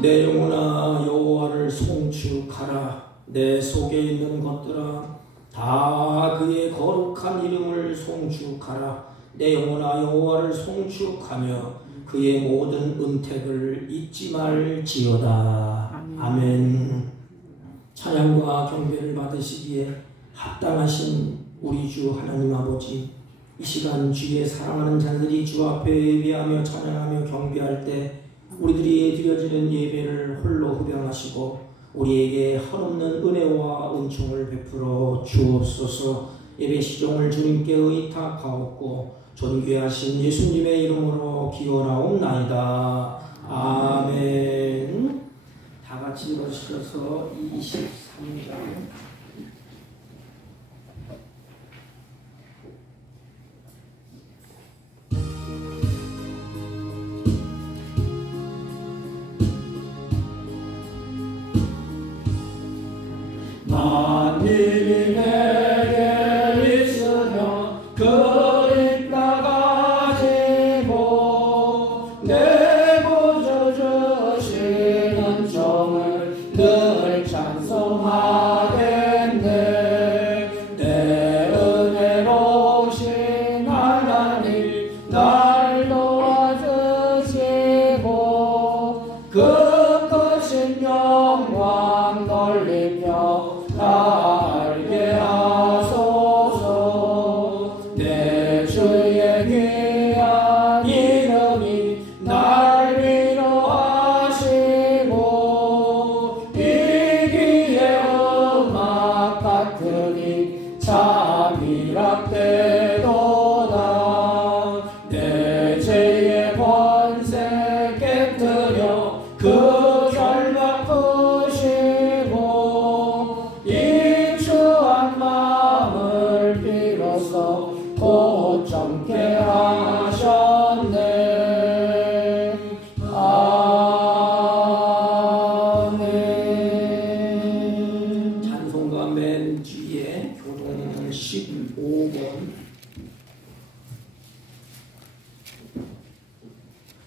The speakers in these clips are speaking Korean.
내 영혼아 여호와를 송축하라. 내 속에 있는 것들아 다 그의 거룩한 이름을 송축하라. 내 영혼아 여호와를 송축하며 그의 모든 은택을 잊지 말지어다. 아멘. 찬양과 경배를 받으시기에 합당하신 우리 주 하나님 아버지, 이 시간 주의 사랑하는 자들이 주 앞에 예배하며 찬양하며 경배할 때 우리들이 드려지는 예배를 홀로 흡양하시고 우리에게 한없는 은혜와 은총을 베풀어 주옵소서. 예배 시종을 주님께 의탁하옵고 존귀하신 예수님의 이름으로 기원하옵나이다. 아멘. 다 같이 일어서서 23장 만일이 내게 있으면 그 입다 가지고 내 구주 주시는 종을 늘 찬송하겠네. 내 은혜로우신 하나님 날 도와주시고 그 크신 영광 돌리며 알게 하소서. 내 주의 귀한 이름이 날 위로하시고 이기의 음악 같으니 참 이랍되도다. 내 죄의 권세 깨뜨려 그 결박 푸시고 인추한 마음을 빌어서 곧 정케 하셨네. 아멘. 찬송가 맨 뒤에 교동 15번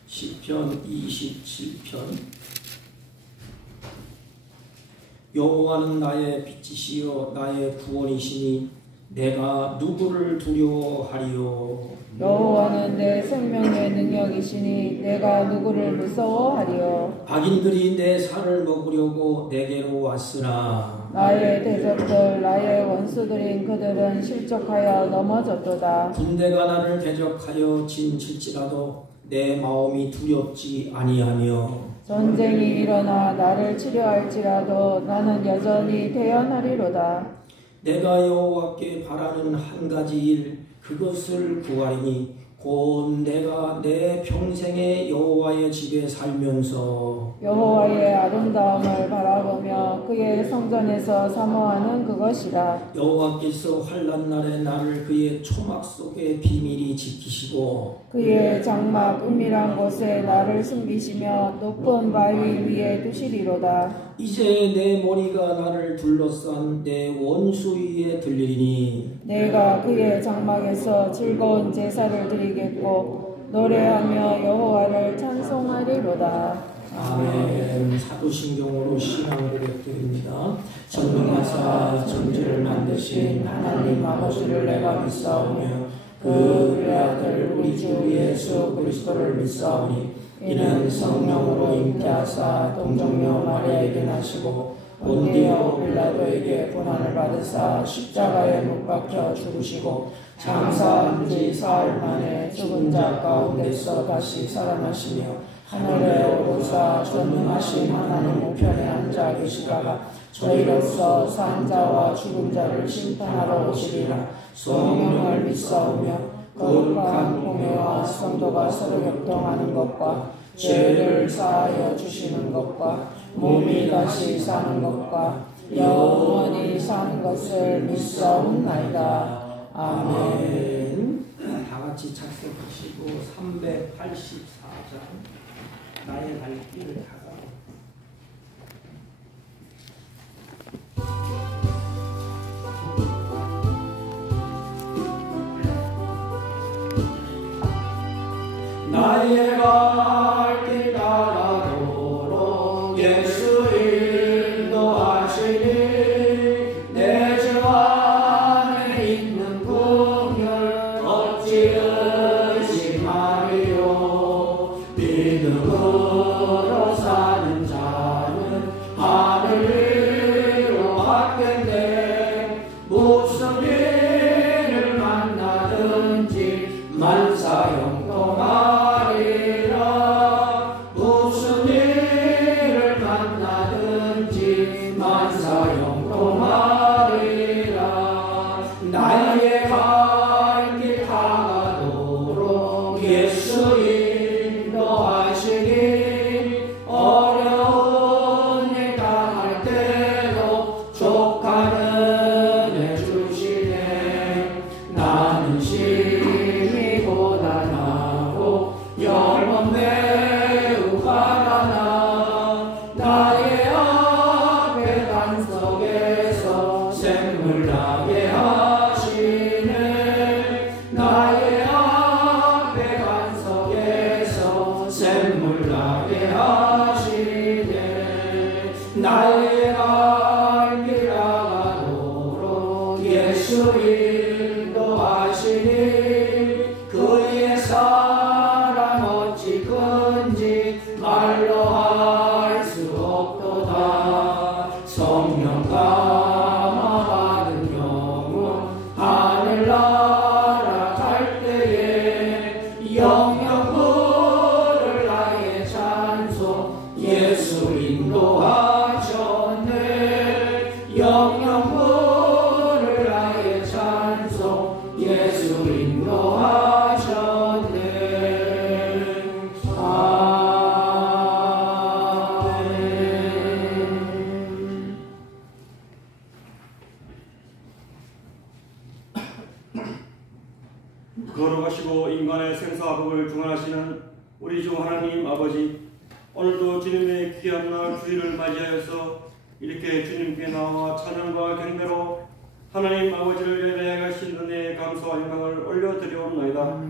시편 27편. 여호와는 나의 빛이시요 나의 구원이시니 내가 누구를 두려워하리요. 여호와는 내 생명의 능력이시니 내가 누구를 무서워하리요. 악인들이 내 살을 먹으려고 내게로 왔으나 나의 대적들 나의 원수들인 그들은 실족하여 넘어졌도다. 군대가 나를 대적하여 진칠지라도 내 마음이 두렵지 아니하며 전쟁이 일어나 나를 치료할지라도 나는 여전히 태어나리로다. 내가 여호와께 바라는 한 가지 일 그것을 구하리니 곧 내가 내 평생에 여호와의 집에 살면서 여호와의 아름다움을 바라보며 그의 성전에서 사모하는 그것이라. 여호와께서 환난 날에 나를 그의 초막 속에 비밀히 지키시고 그의 장막 은밀한 곳에 나를 숨기시며 높은 바위 위에 두시리로다. 이제 내 머리가 나를 둘러싼 내 원수 위에 들리니 내가 그의 장막에서 즐거운 제사를 드리겠고 노래하며 여호와를 찬송하리로다. 아멘. 사도신경으로 신앙 고백드립니다. 전능하사 천지를 만드신 하나님 아버지를 내가 믿사오며 그 아들 우리 주 예수 그리스도를 믿사오니 이는 성령으로 잉태하사 동정녀 마리아에게 나시고 본디오 빌라도에게 고난을 받으사 십자가에 못 박혀 죽으시고 장사한 지 사흘 만에 죽은 자 가운데서 다시 살아나시며 하늘에 오르사 전능하신 하나님 우편에 앉아 계시다가 저희로서 산 자와 죽은 자를 심판하러 오시리라. 성령을 믿사오며 거룩한 공회와 성도가 서로 교통하는 것과 죄를 사하여 주시는 것과 몸이 다시 사는 것과 영원히 사는 것을 곳에 믿사옵나이다. 아멘. 다 같이 작성하시고 384장 나의 갈 길을 가라. 나의 갈 길 따라도록 예수 인도하시니 내 주 안에 있는 긍휼 어찌 의심하리요. 믿음으로 사는 자는 하늘 위로 받겠네. 무슨 일을 만나든지 만사형통하리라. 무슨 일을 만나든지 만사형통하리라. 나의 갈 길 다가도록 예수 인도하시니 어려운 일 당할 때도 족하는 애 주시네. 나는 심히 고단하고 영혼 매우 가난하. 나의 앞에 반석에서 샘물 나게 하시네. 나의 앞에 반석에서 샘물 나게 하시네. 나의 갈 길 나가도록 예수 인도하시니 그의 사랑 어찌 큰지 말로 할 수 없도다. 성령 감화받은 영혼 하늘나라 갈 때에 영영부를 나의 찬송 예수 인도하셨네. 영영부를 나의 찬송 예수 인도하셨네. 아멘. 거룩하시고 인간의 생사복을 중환하시는 우리 주 하나님 아버지, 오늘도 주님의 귀한 날 주일을 맞이하여서 이렇게 주님께 나와 찬양과 경배로 하나님 아버지를 예배하신 은혜에 감사와 영광을 올려드리옵나이다.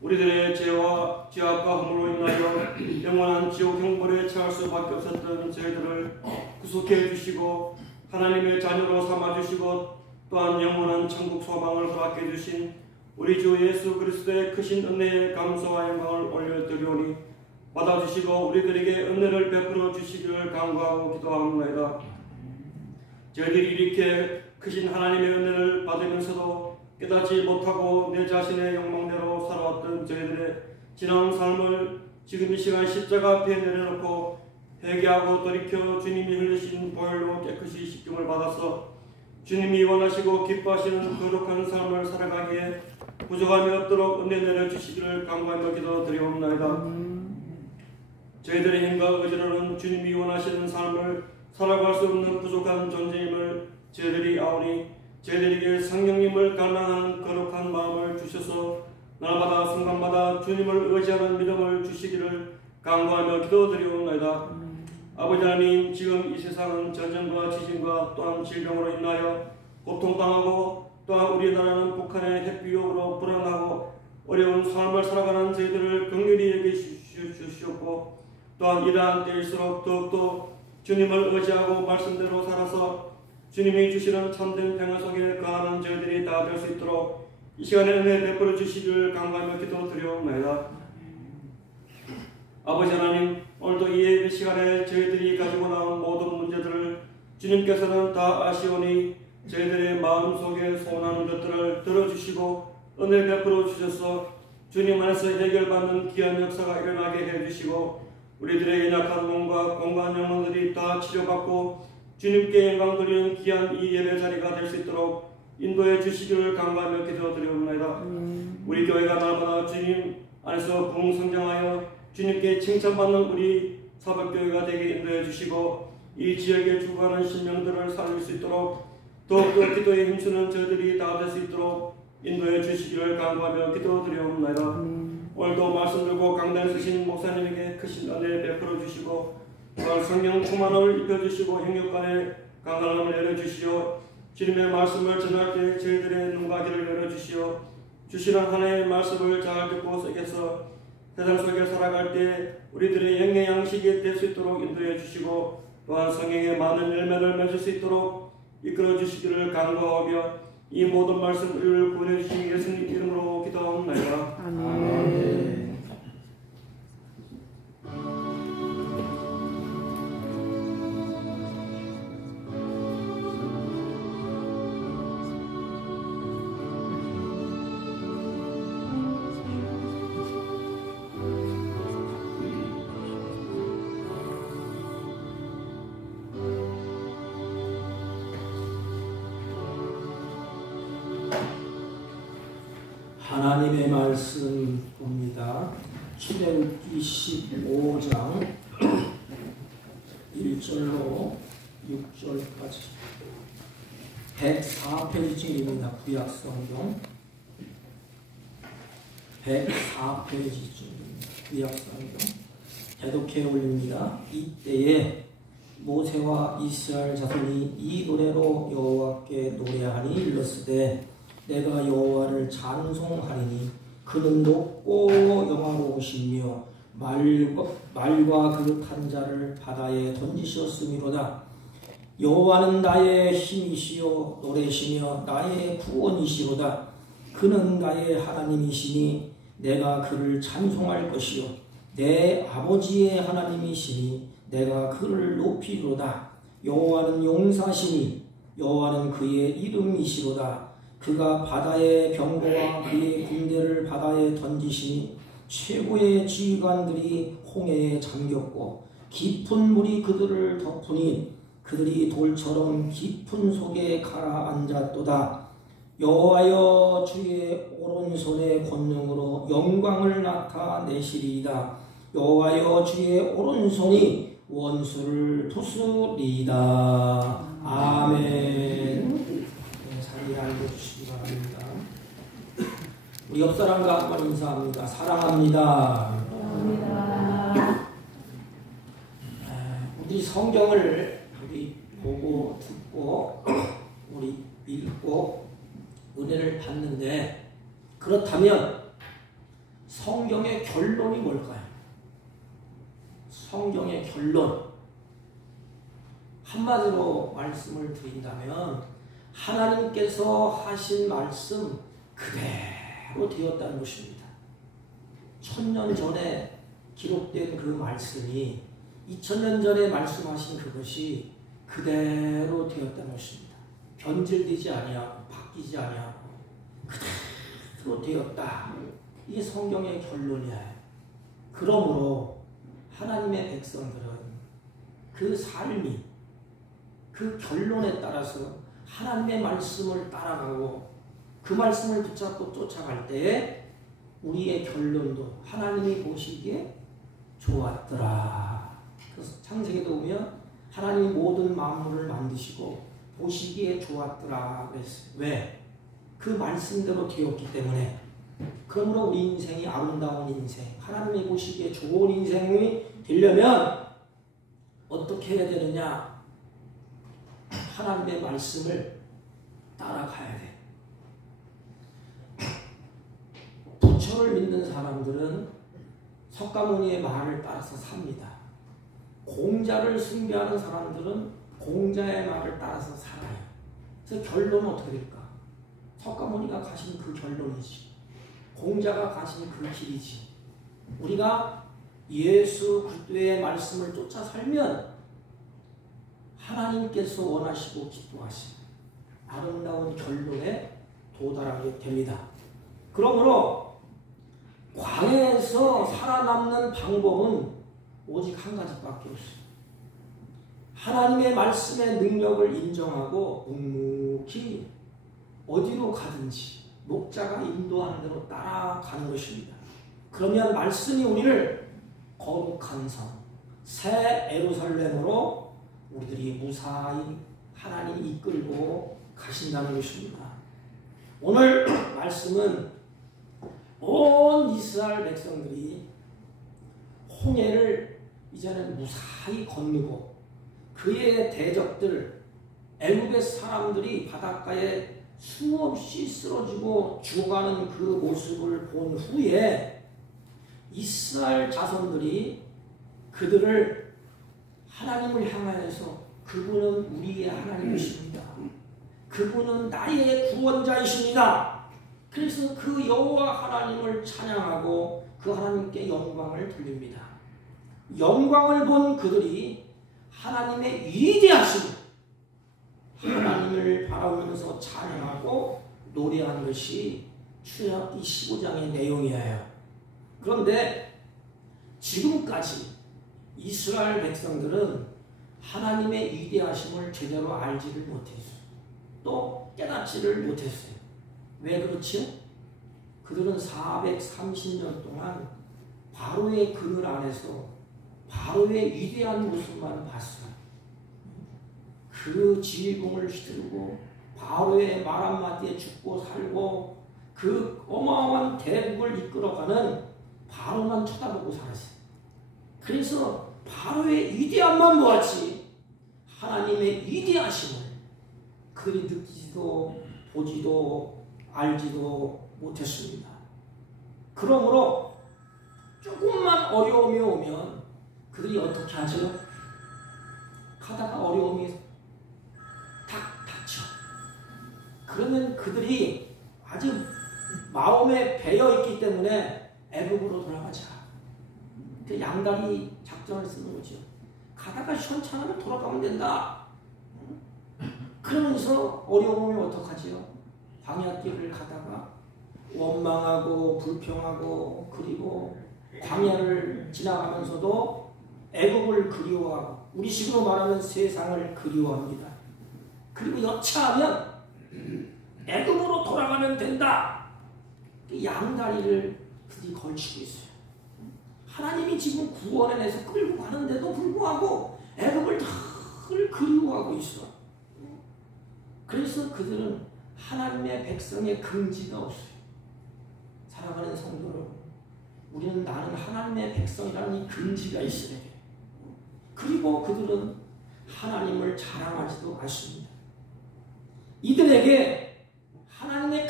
우리들의 죄와 죄악과 허물로 인하여 영원한 지옥 형벌에 처할 수밖에 없었던 저희들을 구속해 주시고 하나님의 자녀로 삼아주시고 또한 영원한 천국 소망을 허락해 주신 우리 주 예수 그리스도의 크신 은혜에 감사와 영광을 올려드리오니 받아주시고 우리들에게 은혜를 베풀어 주시기를 간구하고 기도합니다. 저희들이 이렇게 크신 하나님의 은혜를 받으면서도 깨닫지 못하고 내 자신의 욕망대로 살아왔던 저희들의 지난 삶을 지금 이 시간 십자가 앞에 내려놓고 회개하고 돌이켜 주님이 흘리신 보혈로 깨끗이 씻김을 받아서 주님이 원하시고 기뻐하시는 거룩한 삶을 살아가기에 부족함이 없도록 은혜 내려주시기를 간구하며 기도드리옵나이다. 저희들의 힘과 의지로는 주님이 원하시는 삶을 살아갈 수 없는 부족한 존재임을 저희들이 아오니 저희들에게 성령님을 갈망하는 거룩한 마음을 주셔서 날마다 순간마다 주님을 의지하는 믿음을 주시기를 간구하며 기도드리옵나이다. 아버지 하나님, 지금 이 세상은 전쟁과 지진과 또한 질병으로 인하여 고통당하고 또한 우리나라는 북한의 핵비용으로 불안하고 어려운 삶을 살아가는 저희들을 긍휼히 여기주시옵고 또한 이러한 때일수록 더욱더 주님을 의지하고 말씀대로 살아서 주님이 주시는 참된 평화 속에 거하는 저희들이 다 될 수 있도록 이 시간에 은혜 베풀어 주시기를 간구하며 기도드리옵나이다. 아버지 하나님, 오늘도 이 예배 시간에 저희들이 가지고 나온 모든 문제들을 주님께서는 다 아시오니 저희들의 마음속에 소원하는 것들을 들어주시고 은혜 베풀어 주셔서 주님 안에서 해결받는 귀한 역사가 일어나게 해주시고 우리들의 연약한 몸과 공간 영혼들이 다 치료받고 주님께 영광 돌리는 귀한 이 예배 자리가 될 수 있도록 인도해 주시기를 간구하며 기도드리옵나이다. 우리 교회가 날마다 주님 안에서 부흥성장하여 주님께 칭찬받는 우리 사박교회가 되게 인도해 주시고 이 지역에 죽어가는 신명들을 살릴 수 있도록 더욱더 기도에 힘쓰는 저희들이 다 될 수 있도록 인도해 주시기를 간구하며 기도드리옵나이다. 오늘도 말씀 들고 강단에 서신 목사님에게 크신 은혜 베풀어 주시고 또한 성령 충만을 입혀주시고 행역간에 강건함을 내려주시어 주님의 말씀을 전할 때 저희들의 눈과 귀를 열어주시어 주시는 하나님의 말씀을 잘 듣고 속에서 세상 속에 살아갈 때 우리들의 영의 양식이 될 수 있도록 인도해 주시고 또한 성령의 많은 열매를 맺을 수 있도록 이끌어 주시기를 간구하며 이 모든 말씀 우리를 구원해 주신 예수님 이름으로 기도하옵나이다. 아멘. 하나님의 말씀 봅니다. 출애굽기 15장 1절로 6절까지 104페이지입니다. 구약성경 104페이지입니다. 구약성경 대독해 올립니다. 이때에 모세와 이스라엘 자손이 이 노래로 여호와께 노래하니 일렀으되 내가 여호와를 찬송하리니 그는 높고 영화로우시며 말과 그 탄 자를 바다에 던지셨음이로다. 여호와는 나의 힘이시요 노래시며 나의 구원이시로다. 그는 나의 하나님이시니 내가 그를 찬송할 것이요 내 아버지의 하나님이시니 내가 그를 높이리로다. 여호와는 용사시니 여호와는 그의 이름이시로다. 그가 바다의 병거와 그의 군대를 바다에 던지시니 최고의 지휘관들이 홍해에 잠겼고 깊은 물이 그들을 덮으니 그들이 돌처럼 깊은 속에 가라앉았도다. 여호와여 주의 오른손의 권능으로 영광을 나타내시리이다. 여호와여 주의 오른손이 원수를 부수리이다. 아멘. 자리에 앉아주시기 바랍니다. 우리 옆사람과 한번 인사합니다. 사랑합니다. 감사합니다. 우리 성경을 우리 보고 듣고 우리 읽고 은혜를 받는데 그렇다면 성경의 결론이 뭘까요? 성경의 결론 한마디로 말씀을 드린다면 하나님께서 하신 말씀 그대로 되었다는 것입니다. 1000년 전에 기록된 그 말씀이 2000년 전에 말씀하신 그것이 그대로 되었다는 것입니다. 변질되지 아니하고 바뀌지 아니하고 그대로 되었다. 이게 성경의 결론이에요. 그러므로 하나님의 백성들은 그 삶이 그 결론에 따라서 하나님의 말씀을 따라가고 그 말씀을 붙잡고 쫓아갈 때에 우리의 결론도 하나님이 보시기에 좋았더라. 그래서 창세기도 보면 하나님이 모든 만물을 만드시고 보시기에 좋았더라 그랬어요. 왜? 그 말씀대로 되었기 때문에. 그러므로 우리 인생이 아름다운 인생, 하나님이 보시기에 좋은 인생이 되려면 어떻게 해야 되느냐? 하나님의 말씀을 따라가야 돼. 부처를 믿는 사람들은 석가모니의 말을 따라서 삽니다. 공자를 숭배하는 사람들은 공자의 말을 따라서 살아요. 그래서 결론은 어떻게 될까? 석가모니가 가신 그 결론이지. 공자가 가신 그 길이지. 우리가 예수 그리스도의 말씀을 쫓아 살면 하나님께서 원하시고 기뻐하신 아름다운 결론에 도달하게 됩니다. 그러므로 광야에서 살아남는 방법은 오직 한 가지밖에 없어요. 하나님의 말씀의 능력을 인정하고 묵묵히 어디로 가든지 목자가 인도하는 대로 따라가는 것입니다. 그러면 말씀이 우리를 거룩한 성, 새 예루살렘으로 우리들이 무사히 하나님이 이끌고 가신다는 것입니다. 오늘 말씀은 온 이스라엘 백성들이 홍해를 이제는 무사히 건너고 그의 대적들 애굽의 사람들이 바닷가에 수없이 쓰러지고 죽어가는 그 모습을 본 후에 이스라엘 자손들이 그들을 하나님을 향하여서 그분은 우리의 하나님이십니다. 그분은 나의 구원자이십니다. 그래서 그 여호와 하나님을 찬양하고 그 하나님께 영광을 돌립니다. 영광을 본 그들이 하나님의 위대하심, 하나님을 바라보면서 찬양하고 노래한 것이 출애굽기 15장의 내용이에요. 그런데 지금까지 이스라엘 백성들은 하나님의 위대하심을 제대로 알지를 못했어요. 또 깨닫지를 못했어요. 왜 그렇지요? 그들은 430년 동안 바로의 그늘 안에서 바로의 위대한 모습만 봤어요. 그 지휘봉을 휘두르고 바로의 말 한마디에 죽고 살고 그 어마어마한 대국을 이끌어가는 바로만 쳐다보고 살았어요. 그래서 바로의 위대함만 보았지 하나님의 위대하심을 그들이 느끼지도 보지도 알지도 못했습니다. 그러므로 조금만 어려움이 오면 그들이 어떻게 하죠? 가다가 어려움이 닥쳐. 그러면 그들이 아주 마음에 배어있기 때문에 애굽으로 돌아가자. 그 양다리 작전을 쓰는 거죠. 가다가 시원찮으면 돌아가면 된다. 그러면서 어려움을 어떡하지요? 광야길을 가다가 원망하고 불평하고 그리고 광야를 지나가면서도 애굽을 그리워하고 우리식으로 말하면 세상을 그리워합니다. 그리고 여차하면 애굽으로 돌아가면 된다. 양다리를 그들이 걸치고 있어요. 하나님이 지금 구원해내서 끌고 가는데도 불구하고 애굽을 늘 그리워하고 있어. 그래서 그들은 하나님의 백성의 긍지가 없어요. 사랑하는 성도 여러분, 우리는 나는 하나님의 백성이라는 이 긍지가 있어야 돼요. 그리고 그들은 하나님을 자랑하지도 않습니다. 이들에게 하나님의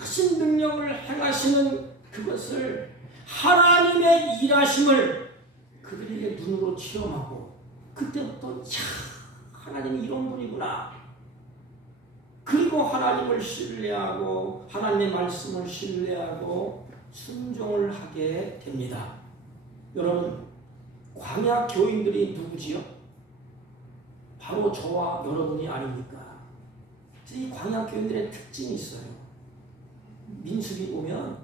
크신 능력을 행하시는 그것을 하나님의 일하심을 그들에게 눈으로 체험하고 그때부터 하나님이 이런 분이구나. 그리고 하나님을 신뢰하고 하나님의 말씀을 신뢰하고 순종을 하게 됩니다. 여러분, 광야 교인들이 누구지요? 바로 저와 여러분이 아닙니까? 이 광야 교인들의 특징이 있어요. 민수기 보면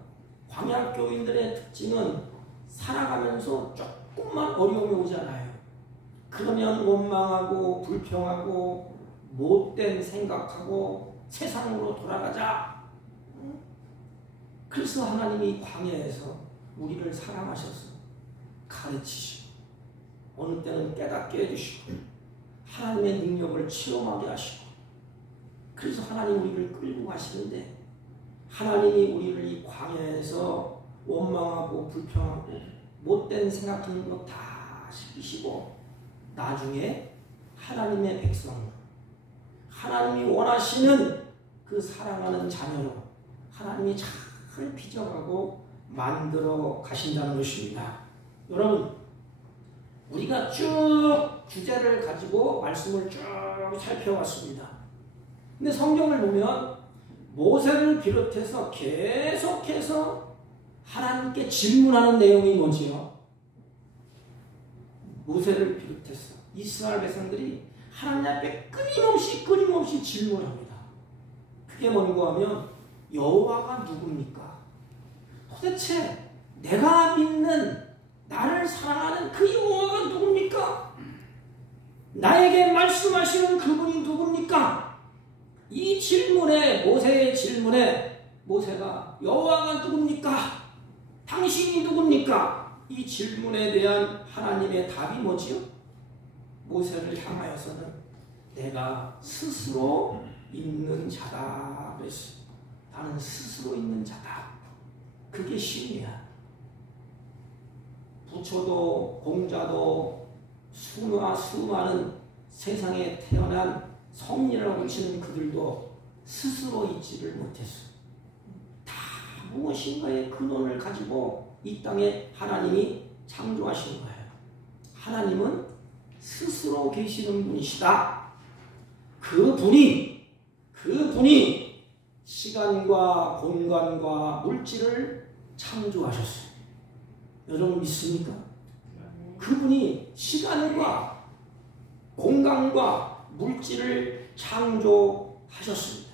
광야 교인들의 특징은 살아가면서 조금만 어려움이 오잖아요. 그러면 원망하고 불평하고 못된 생각하고 세상으로 돌아가자. 그래서 하나님이 광야에서 우리를 사랑하셔서 가르치시고 어느 때는 깨닫게 해주시고 하나님의 능력을 체험하게 하시고 그래서 하나님 우리를 끌고 가시는데 하나님이 우리를 이 광야에서 원망하고 불평하고 못된 생각하는 것 다 시키시고 나중에 하나님의 백성으로 하나님이 원하시는 그 사랑하는 자녀로 하나님이 잘 빚어가고 만들어 가신다는 것입니다. 여러분, 우리가 쭉 주제를 가지고 말씀을 쭉 살펴왔습니다. 근데 성경을 보면 모세를 비롯해서 계속해서 하나님께 질문하는 내용이 뭐지요? 모세를 비롯해서 이스라엘 백성들이 하나님 앞에 끊임없이 질문합니다. 그게 뭔가 하면 여호와가 누굽니까? 도대체 내가 믿는 나를 사랑하는 그 여호와가 누굽니까? 나에게 말씀하시는 그분이 누굽니까? 이 질문에 모세의 질문에 모세가 여호와가 누굽니까? 당신이 누굽니까? 이 질문에 대한 하나님의 답이 뭐지요? 모세를 향하여서는 내가 스스로 있는 자다 그랬어요. 나는 스스로 있는 자다. 그게 신이야. 부처도 공자도 수많은 세상에 태어난 성인이라고 치는 그들도 스스로 있지를 못했어. 다 무엇인가의 근원을 가지고 이 땅에 하나님이 창조하신 거예요. 하나님은 스스로 계시는 분이시다. 그분이 시간과 공간과 물질을 창조하셨어요. 여러분 믿습니까? 그분이 시간과 공간과 물질을 창조하셨습니다.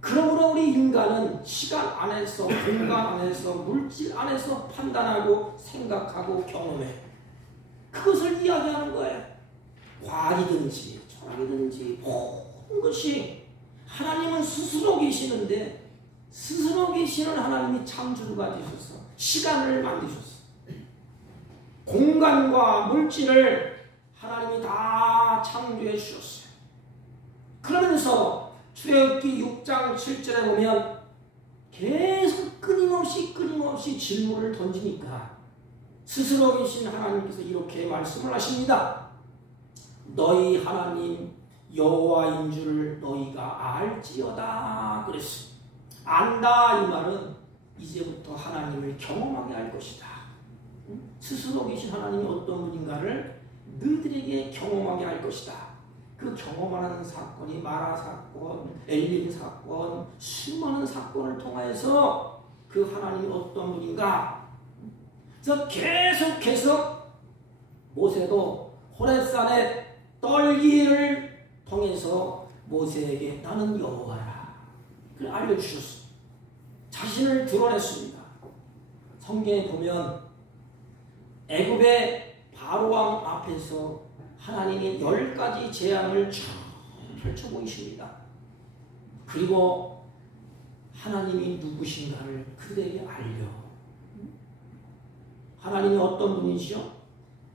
그러므로 우리 인간은 시간 안에서, 공간 안에서, 물질 안에서 판단하고 생각하고 경험해. 그것을 이야기하는 거예요. 과학이든지 철학이든지 모든 것이 하나님은 스스로 계시는데 스스로 계시는 하나님이 창조주가 되셔서 시간을 만드셨어. 공간과 물질을 하나님이 다 창조해 주셨어요. 그러면서 출애굽기 6장 7절에 보면 계속 끊임없이 질문을 던지니까 스스로 계신 하나님께서 이렇게 말씀을 하십니다. 너희 하나님 여호와인 줄을 너희가 알지어다 그랬어요. 안다 이 말은 이제부터 하나님을 경험하게 할 것이다. 스스로 계신 하나님이 어떤 분인가를 너희들에게 경험하게 할 것이다. 그 경험하는 사건이 마라 사건, 엘린 사건, 수많은 사건을 통해서 그 하나님이 어떤 분인가. 그래서 계속해서 모세도 호렙산의 떨기를 통해서 모세에게 나는 여호와라 그걸 알려주셨습니다. 자신을 드러냈습니다. 성경에 보면 애굽의 바로왕 앞에서 하나님이 10가지 재앙을 쭉 펼쳐 보이십니다. 그리고 하나님이 누구신가를 그들에게 알려. 하나님이 어떤 분이시죠?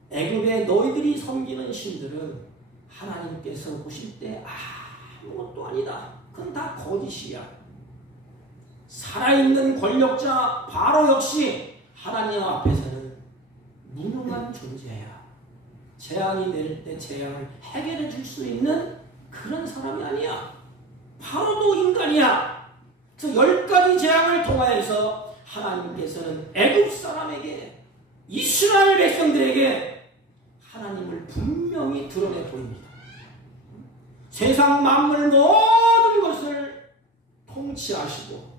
애굽에 너희들이 섬기는 신들은 하나님께서 보실 때 아무것도 아니다. 그건 다 거짓이야. 살아있는 권력자 바로 역시 하나님 앞에서는 무능한 존재야. 재앙이 내릴 때 재앙을 해결해 줄 수 있는 그런 사람이 아니야. 바로도 인간이야. 그래서 10가지 재앙을 통하여서 하나님께서는 애굽 사람에게 이스라엘 백성들에게 하나님을 분명히 드러내 보입니다. 세상 만물 모든 것을 통치하시고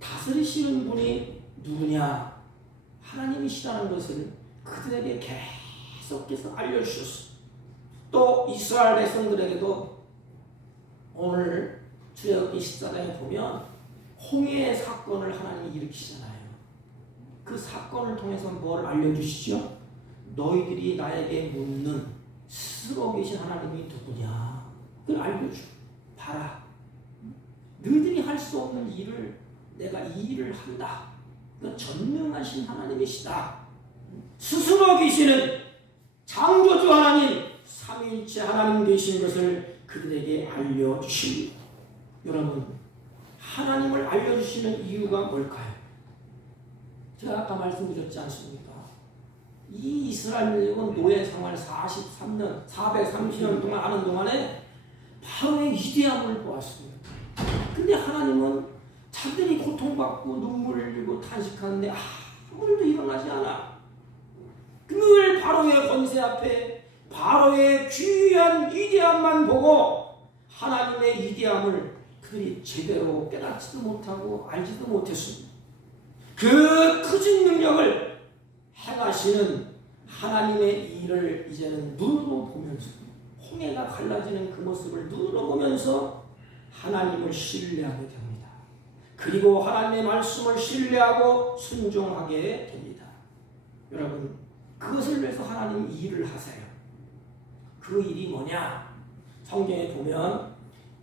다스리시는 분이 누구냐? 하나님이시라는 것을 그들에게 계속해서 알려주셨습니다. 또 이스라엘 백성들에게도 오늘 출애굽기 14장에 보면 홍해의 사건을 하나님이 일으키잖아요. 그 사건을 통해서 뭘 알려주시죠? 너희들이 나에게 묻는 스스로 계신 하나님이 누구냐? 그걸 알려줘. 봐라. 너희들이 할 수 없는 일을 내가 이 일을 한다. 그 전능하신 하나님이시다. 스스로 계시는 창조주 하나님, 삼위일체 하나님 되신 것을 그들에게 알려주십니다. 여러분, 하나님을 알려주시는 이유가 뭘까요? 제가 아까 말씀드렸지 않습니까? 이 이스라엘 민족은 노예 생활 43년, 430년 동안 하는 동안에 바로의 위대함을 보았습니다. 근데 하나님은 자들이 고통받고 눈물을 흘리고 탄식하는데 아무 일도 일어나지 않아. 늘 바로의 권세 앞에 바로의 귀한 위대함만 보고 하나님의 위대함을 그들이 제대로 깨닫지도 못하고 알지도 못했습니다. 그 크신 능력을 행하시는 하나님의 일을 이제는 눈으로 보면서 홍해가 갈라지는 그 모습을 눈으로 보면서 하나님을 신뢰하게 됩니다. 그리고 하나님의 말씀을 신뢰하고 순종하게 됩니다. 여러분, 그것을 위해서 하나님 일을 하세요. 그 일이 뭐냐? 성경에 보면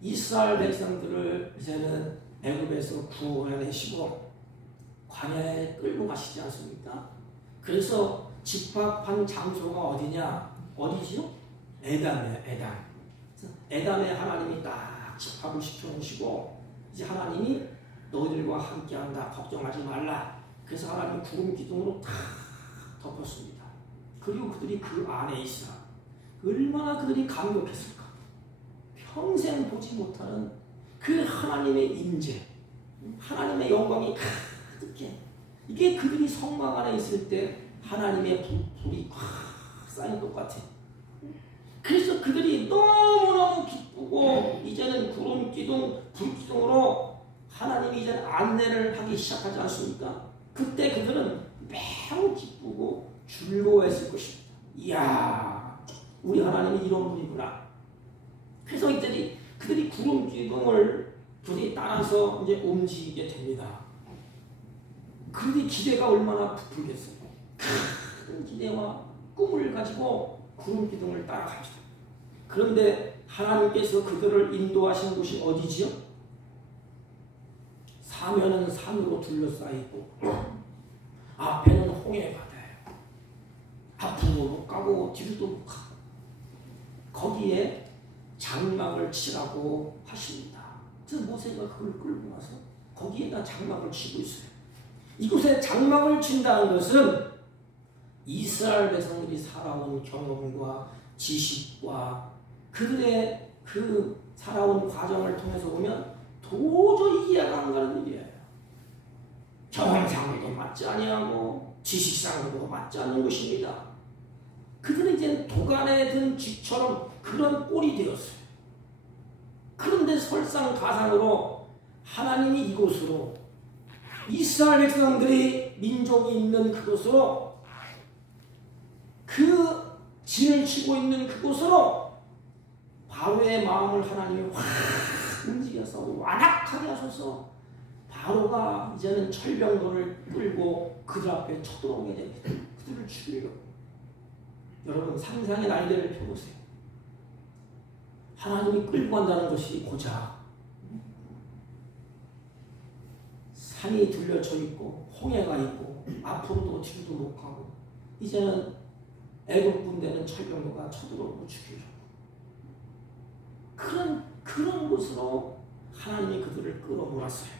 이스라엘 백성들을 이제는 애굽에서 구원해내시고 광야에 끌고 가시지 않습니까? 그래서 집합한 장소가 어디냐? 어디죠? 에담이에요. 에담의 하나님이 딱 집합을 시켜놓으시고 이제 하나님이 너희들과 함께한다. 걱정하지 말라. 그래서 하나님 구름 기둥으로 다 덮었습니다. 그리고 그들이 그 안에 있어 얼마나 그들이 감격했을까. 평생 보지 못하는 그 하나님의 임재, 하나님의 영광이 가득해. 이게 그들이 성막 안에 있을 때 하나님의 불이 꽉 쌓인 것 같아. 그래서 그들이 너무너무 기쁘고 이제는 구름 기둥, 불 기둥으로 하나님이 이제 안내를 하기 시작하지 않습니까? 그때 그들은 매우 기쁘고 즐거워했을 것입니다. 이야, 우리 하나님이 이런 분이구나. 그래서 이제 그들이 구름 기둥을 그들이 따라서 이제 움직이게 됩니다. 그들이 기대가 얼마나 부풀겠어요. 큰 기대와 꿈을 가지고 구름 기둥을 따라갑니다. 그런데 하나님께서 그들을 인도하시는 곳이 어디지요? 사면은 산으로 둘러싸이고 앞에는 홍해 바다예요. 앞으로 못 가고 뒤로도 못 가고 거기에 장막을 치라고 하십니다. 그래서 모세가 그걸 끌고 와서 거기에다 장막을 치고 있어요. 이곳에 장막을 친다는 것은 이스라엘 백성들이 살아온 경험과 지식과 그들의 그 살아온 과정을 통해서 보면 도저히 이해가 안 가는 일이에요. 경험상으로도 맞지 아니하고 지식상으로도 맞지 않는 것입니다. 그들은 이제 도간에 든 쥐처럼 그런 꼴이 되었어요. 그런데 설상가상으로 하나님이 이곳으로 이스라엘 백성들이 민족이 있는 그곳으로 그 진을 치고 있는 그곳으로 바로의 마음을 하나님이 확 움직여서 완악하게 하셔서 바로가 이제는 철병거를 끌고 그들 앞에 쳐들어오게 됩니다. 그들을 죽이려고. 여러분 상상의 날개를 펴보세요. 하나님이 끌고 간다는 것이 고작 산이 들려쳐 있고 홍해가 있고 앞으로도 뒤로도 못 가고 이제는 애굽 군대는 철병거가 쳐들어오고 죽이려고. 그런 곳으로 하나님이 그들을 끌어몰았어요.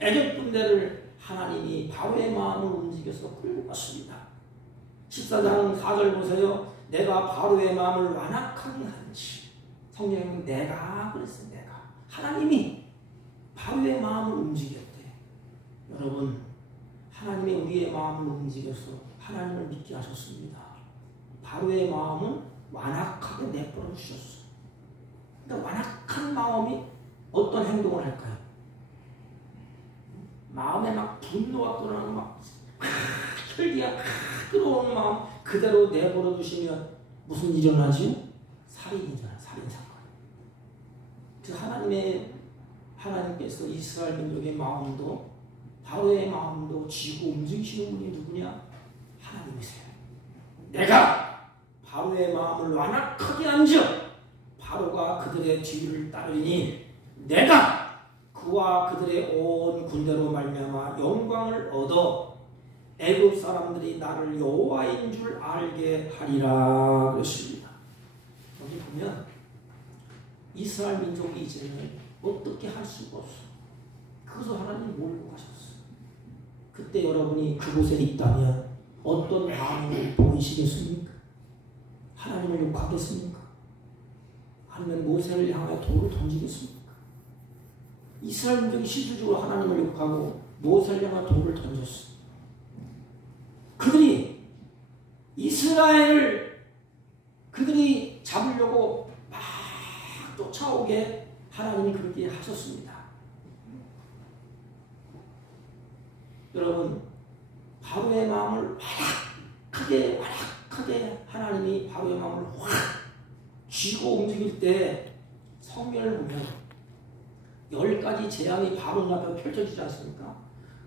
애굽 군대를 하나님이 바로의 마음을 움직여서 끌고 갔습니다. 14장 4절 보세요. 내가 바로의 마음을 완악하게 하는지. 성경은 내가 그랬어요. 내가. 하나님이 바로의 마음을 움직였대. 여러분 하나님이 우리의 마음을 움직여서 하나님을 믿게 하셨습니다. 바로의 마음은 완악하게 내버려 주셨어요. 그러니까 완악한 마음이 어떤 행동을 할까요? 마음에 막 분노가 끓어나고 막 혈기가 끓어오는 마음 그대로 내버려 두시면 무슨 일이 일어나지? 살인이잖아요. 살인사건. 그래서 하나님께서 이스라엘 민족의 마음도 바로의 마음도 쥐고 움직이시는 분이 누구냐? 하나님이세요. 내가 바로의 마음을 완악하게 한즉 바로가 그들의 뒤를 따르니 내가 그와 그들의 온 군대로 말미암아 영광을 얻어 애굽 사람들이 나를 여호와인 줄 알게 하리라 그랬습니다. 여기 보면 이스라엘 민족이 이제는 어떻게 할 수가 없어. 그것을 하나님 몰고 가셨어. 그때 여러분이 그곳에 있다면 어떤 반응을 보이시겠습니까? 하나님을 욕하겠습니까? 아니면 모세를 향해 돌을 던지겠습니까? 이스라엘 민족이 실질적으로 하나님을 욕하고 모세를 향해 돌을 던졌어. 그들이 이스라엘을 그들이 잡으려고 막 쫓아오게 하나님이 그렇게 하셨습니다. 여러분 바로의 마음을 완악하게 하나님이 바로의 마음을 확 쥐고 움직일 때 성경을 보면 10가지 재앙이 바로 눈앞에 펼쳐지지 않습니까?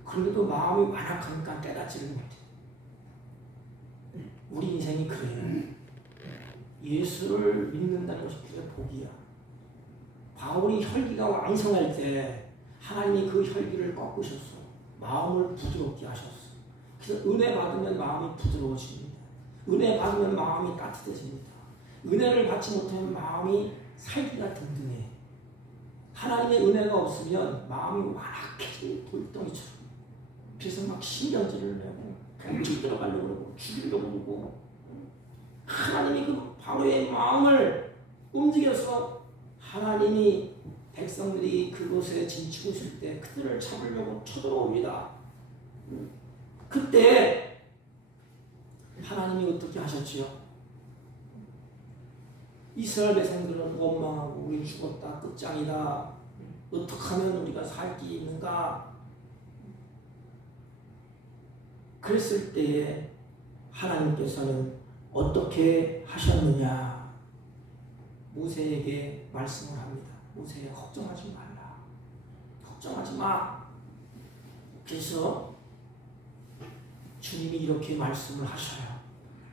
그런데도 마음이 완악하니까 깨닫지를 못해. 우리 인생이 그래요. 예수를 믿는다는 것이 그게 복이야. 바울이 혈기가 왕성할 때 하나님이 그 혈기를 꺾으셨어. 마음을 부드럽게 하셨어. 그래서 은혜 받으면 마음이 부드러워집니다. 은혜 받으면 마음이 따뜻해집니다. 은혜를 받지 못하면 마음이 살기가 든든해. 하나님의 은혜가 없으면 마음이 완악해진 돌덩이처럼. 그래서 막 신경질을 내고 경질 들어가려고 그러고 죽이려고 그러고, 하나님이 그 바로의 마음을 움직여서 하나님이 백성들이 그곳에 진치고 있을 때 그들을 잡으려고 쳐들어옵니다. 그때 하나님이 어떻게 하셨지요? 이스라엘 백성들은 원망하고 우리 죽었다, 끝장이다, 어떻게 하면 우리가 살 길이 있는가? 그랬을 때에 하나님께서는 어떻게 하셨느냐? 모세에게 말씀을 합니다. 모세야, 걱정하지 말라. 걱정하지 마. 그래서 주님이 이렇게 말씀을 하셔요.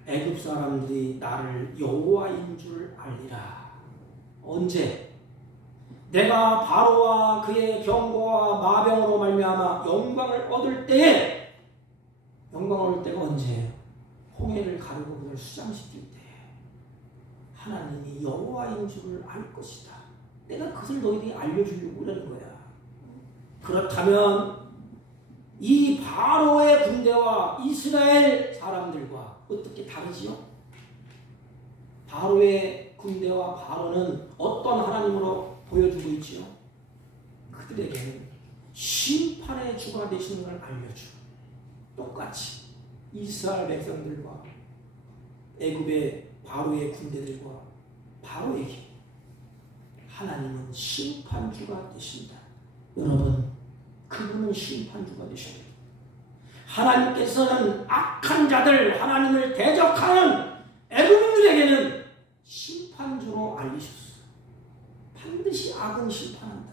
애굽 사람들이 나를 여호와인 줄 알리라. 언제? 내가 바로와 그의 병거와 마병으로 말미암아 영광을 얻을 때에, 영광을 얻을 때가 언제예요? 홍해를 가르고 그를 수장시킬 때 하나님이 여호와인 줄을 알 것이다. 내가 그것을 너희들이 알려주려고 그러는 거야. 그렇다면 이 바로의 군대와 이스라엘 사람들과 어떻게 다르지요? 바로의 군대와 바로는 어떤 하나님으로 보여주고 있지요? 그들에게는 심판의 주가 되시는 걸 알려줘. 똑같이 이스라엘 백성들과 애굽의 바로의 군대들과 바로에게 하나님은 심판주가 되신다. 여러분, 그분은 심판주가 되십니다. 하나님께서는 악한 자들, 하나님을 대적하는 애굽인들에게는 심판주로 알리셨어요. 반드시 악은 심판한다.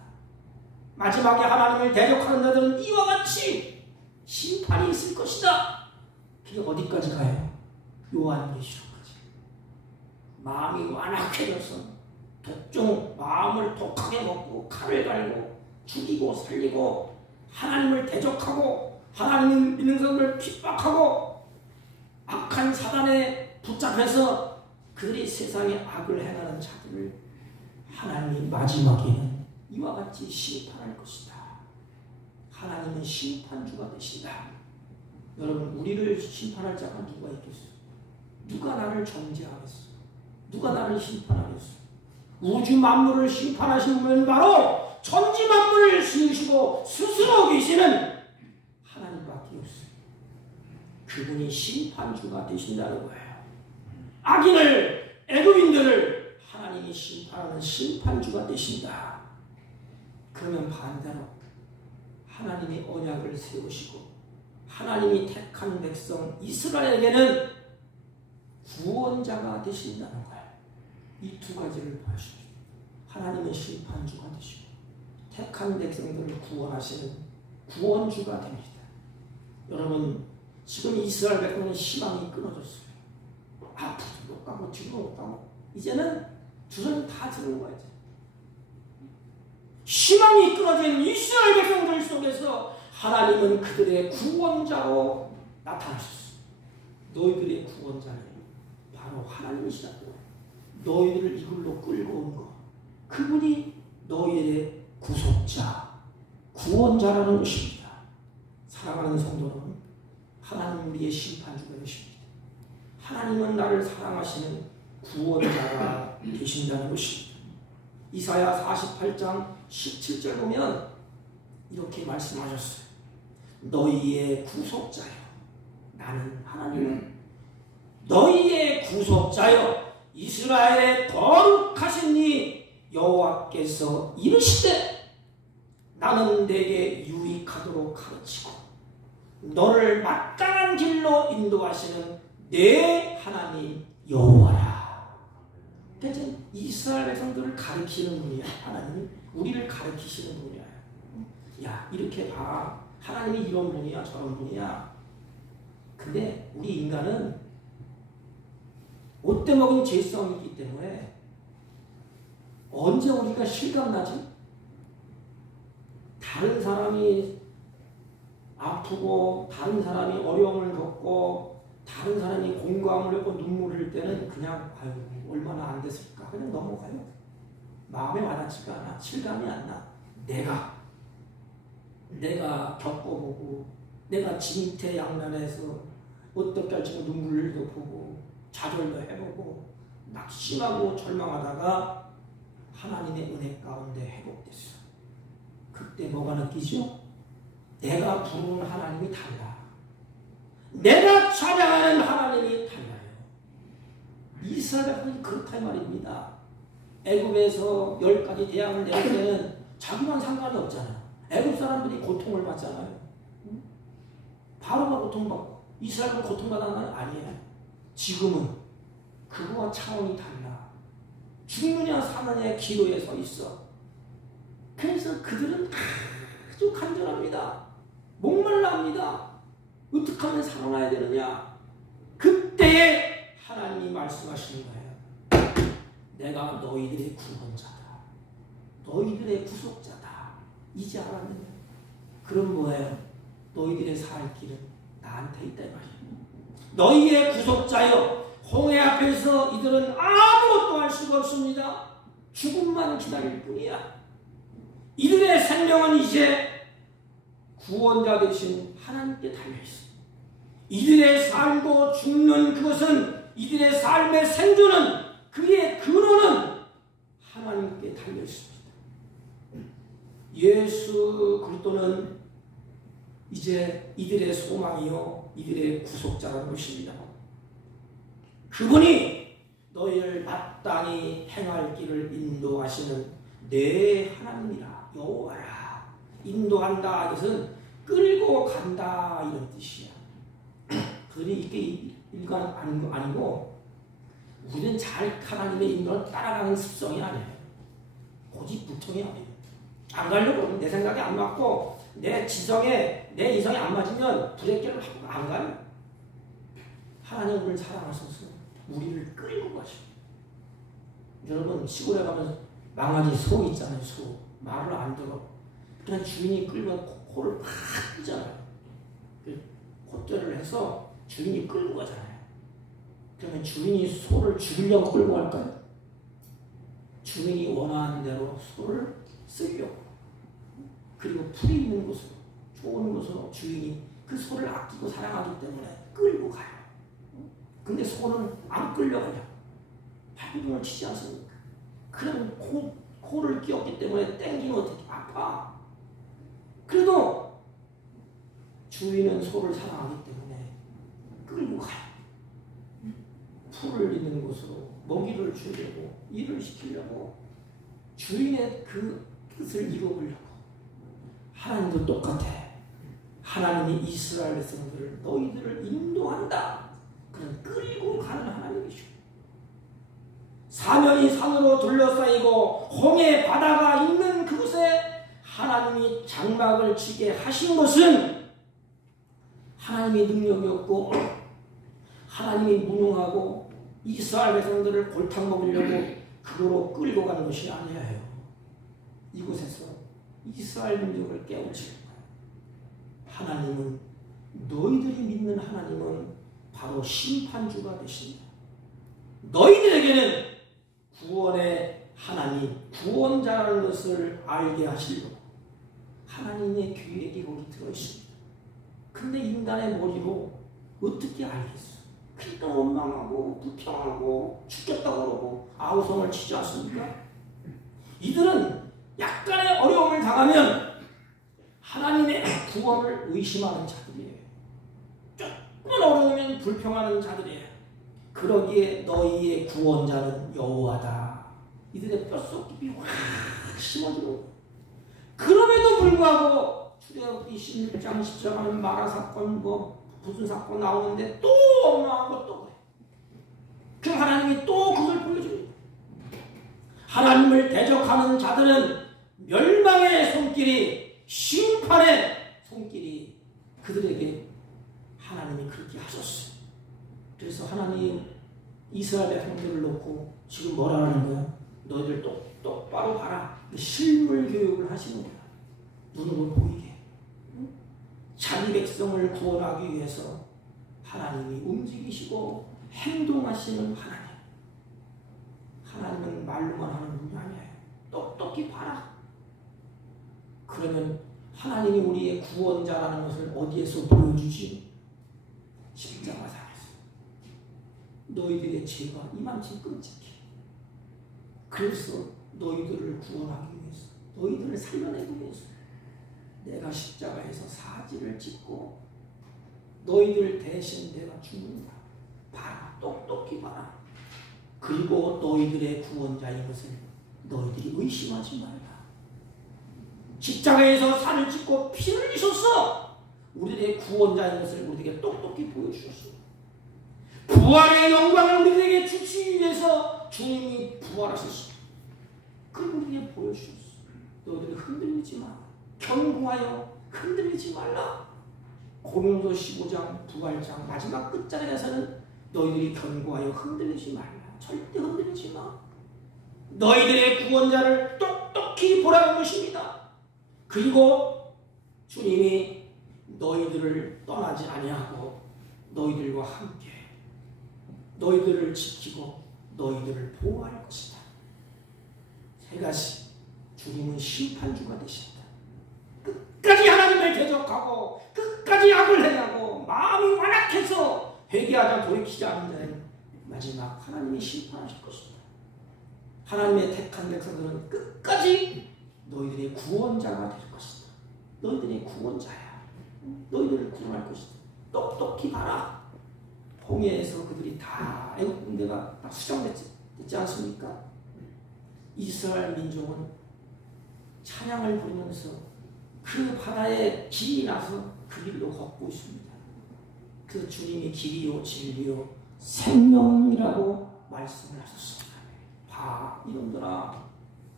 마지막에 하나님을 대적하는 자들은 이와 같이 심판이 있을 것이다. 그게 어디까지 가요? 요한계시록까지. 마음이 완악해져서 독종, 마음을 독하게 먹고 칼을 갈고 죽이고 살리고 하나님을 대적하고 하나님을 믿는 사람을 핍박하고 악한 사단에 붙잡혀서 그들이 세상에 악을 행하는 자들을 하나님이 마지막에는 이와 같이 심판할 것이다. 하나님은 심판주가 되신다. 여러분, 우리를 심판할 자가 누가 있겠어요? 누가 나를 정죄하겠어? 누가 나를 심판하겠어? 우주 만물을 심판하신 분은 바로 천지 만물을 지으시고 스스로 계시는 하나님밖에 없어요. 그분이 심판주가 되신다는 거예요. 악인을, 애굽인들을 하나님이 심판하는 심판주가 되신다. 그러면 반대로 하나님이 언약을 세우시고 하나님이 택한 백성 이스라엘에게는 구원자가 되신다는 거예요. 이 두 가지를 보십시오. 하나님은 심판주가 되시고 택한 백성들을 구원하시는 구원주가 됩니다. 여러분, 지금 이스라엘 백성은 희망이 끊어졌어요. 앞으로 못 가고 뒤로 못 가고 이제는 두 손이 다 들은 거예요. 희망이 끊어진 이스라엘 백성들 속에서 하나님은 그들의 구원자로 나타나셨어요. 너희들의 구원자는 바로 하나님이시라고. 너희들을 이글로 끌고 온 것, 그분이 너희의 구속자, 구원자라는 것입니다. 사랑하는 성도는 하나님 우리의 심판주가 되십니다. 하나님은 나를 사랑하시는 구원자가 되신다는 것입니다. 이사야 48장 17절 보면 이렇게 말씀하셨어요. 너희의 구속자여, 나는 하나님은 너희의 구속자여, 이스라엘의 거룩하신 이 여호와께서 이르시되 나는 내게 유익하도록 가르치고 너를 마땅한 길로 인도하시는 내 하나님 여호와라. 대체 이스라엘 백성들을 가르치는 분이야. 하나님이 우리를 가르치시는 분이야. 야, 이렇게 봐. 하나님이 이런 분이야, 저런 분이야. 근데 우리 인간은 못돼 먹은 죄성이기 때문에 언제 우리가 실감나지? 다른 사람이 아프고 다른 사람이 어려움을 겪고 다른 사람이 공감을 하고 눈물을 흘릴 때는 그냥 아유 얼마나 안 됐을까 그냥 넘어가요. 마음에 와닿지가 않아. 실감이 안 나. 내가 겪어보고 내가 진퇴양난해서 어떻게 할지 눈물도 보고 좌절도 해보고 낙심하고 절망하다가 하나님의 은혜 가운데 회복됐어. 그때 뭐가 느끼죠? 내가 부르는 하나님이 달라. 내가 찬양하는 하나님이 달라요. 이스라엘은 그렇다 말입니다. 애굽에서 10가지 대항을 내릴 때는 자기만 상관이 없잖아요. 애굽 사람들이 고통을 받잖아요. 바로가 고통받고 이스라엘은 고통받았나요? 아니에요. 지금은 그거와 차원이 달라. 죽느냐 사느냐의 기로에 서 있어. 그래서 그들은 아주 간절합니다. 목말라합니다. 어떻게 하면 살아나야 되느냐? 그때에 하나님이 말씀하시는 거예요. 내가 너희들의 구원자다. 너희들의 구속자다. 이제 알았느냐? 그럼 뭐예요? 너희들의 살 길은 나한테 있다 이 말이에요. 너희의 구속자여 홍해 앞에서 이들은 아무것도 할 수가 없습니다. 죽음만 기다릴 뿐이야. 이들의 생명은 이제 구원자 되신 하나님께 달려있어. 이들의 살고 죽는 그것은 이들의 삶의 생존은 그의 근원은 하나님께 달려있습니다. 예수 그리스도는 이제 이들의 소망이요 이들의 구속자라는 것입니다. 그분이 너희를 마땅히 행할 길을 인도하시는 내 하나님이라. 여호와라. 인도한다. 이것은 끌고 간다 이런 뜻이야. 그들이 이게 일관 아니고 우리는 잘 하나님의 인도를 따라가는 습성이 아니에요. 고집불통이 아니에요. 안 가려고 내 생각이 안 맞고 내 지성에 내 이성이 안 맞으면 브레이크를 하고 안 가요. 하나님 우리를 사랑하셔서 우리를 끌고 가시고. 여러분 시골에 가면 망아지 소 있잖아요. 소 말을 안 들어. 그냥 주인이 끌면 코를 팍 끄잖아요. 콧대를 해서 주인이 끌고 가잖아요. 그러면 주인이 소를 죽이려고 끌고 갈까요? 주인이 원하는 대로 소를 쓰려고. 그리고 풀이 있는 곳으로 좋은 곳으로 주인이 그 소를 아끼고 사랑하기 때문에 끌고 가요. 근데 소는 안 끌려가요. 발버둥을 치지 않습니까? 그럼 코를 끼웠기 때문에 땡기면 어떻게 아파. 그래도 주인은 소를 사랑하기 때문에 끌고 가요. 풀을 있는 곳으로 먹이를 주려고 일을 시키려고 주인의 그 뜻을 이루어보려고. 하나님도 똑같아. 하나님이 이스라엘 백성들을 너희들을 인도한다. 그는 끌고 가는 하나님이시오. 사면이 산으로 둘러싸이고 홍해 바다가 있는 그곳에 하나님이 장막을 치게 하신 것은 하나님의 능력이 없고 하나님이 무능하고 이스라엘 백성들을 골탕 먹이려고 그거로 끌고 가는 것이 아니에요. 이곳에서 이스라엘 민족을 깨우치는 거예요. 하나님은 너희들이 믿는 하나님은 바로 심판주가 되십니다. 너희들에게는 구원의 하나님, 구원자라는 것을 알게 하시려고 하나님의 계획이 거기 들어있습니다. 근데 인간의 머리로 어떻게 알겠어? 그러니까 원망하고 불평하고 죽겠다고 그러고 아우성을 치지 않습니까? 이들은 약간의 어려움을 당하면 하나님의 구원을 의심하는 자들이에요. 조금만 어려우면 불평하는 자들이에요. 그러기에 너희의 구원자는 여호와다. 이들의 뼛속 깊이 확 심어지고 그럼에도 불구하고 출애굽기 16장 10장하는 마라 사건 무슨 사건 나오는데 또 원망하고 또 그래. 그 하나님이 또 그걸 보여줍니다. 하나님을 대적하는 자들은 멸망의 손길이 심판의 손길이 그들에게 하나님이 그렇게 하셨어요. 그래서 하나님 이스라엘 백성들을 놓고 지금 뭐라 하는 거야? 너희들 똑바로 봐라. 실물 교육을 하시는 거야. 눈으로 보이게. 자기 백성을 구원하기 위해서 하나님이 움직이시고 행동하시는 하나님. 하나님은 말로만 하는 분이 아니에요. 똑똑히 봐라. 그러면 하나님이 우리의 구원자라는 것을 어디에서 보여주지? 십자가상에서. 너희들의 죄가 이만큼 끔찍해. 그래서 너희들을 구원하기 위해서, 너희들을 살려내기 위해서 내가 십자가에서 사지를 짓고 너희들 대신 내가 죽는다. 봐라. 똑똑히 봐라. 그리고 너희들의 구원자인 것을 너희들이 의심하지 말라. 십자가에서 살을 찢고 피를 흘리셨어. 우리들의 구원자인 것을 우리에게 똑똑히 보여주셨어. 부활의 영광을 우리에게 주시기 위해서 주님이 부활하셨어. 그걸 우리에게 보여주셨어. 너희들이 흔들리지 마. 견고하여 흔들리지 말라. 고린도 15장 부활장 마지막 끝자리에서는 너희들이 견고하여 흔들리지 말라. 절대 흔들리지 마. 너희들의 구원자를 똑똑히 보라는 것입니다. 그리고 주님이 너희들을 떠나지 아니하고 너희들과 함께 너희들을 지키고 너희들을 보호할 것이다. 세 가지. 주님은 심판주가 되신다. 끝까지 하나님을 대적하고 끝까지 악을 행하고 마음이 완악해서 회개하자 돌이키지 않는 자는 마지막 하나님이 심판하실 것이다. 하나님의 택한 백성들은 끝까지 너희들의 구원자가 될 것이다. 너희들의 구원자야. 너희들을 구원할 것이다. 똑똑히 봐라. 홍해에서 그들이 다 애국 군대가 다 수정됐지 않습니까? 이스라엘 민족은 찬양을 부르면서 그 바다에 길이 나서 그 길로 걷고 있습니다. 그 주님이 길이요 진리요 생명이라고 말씀을 하셨습니다. 봐 이놈들아,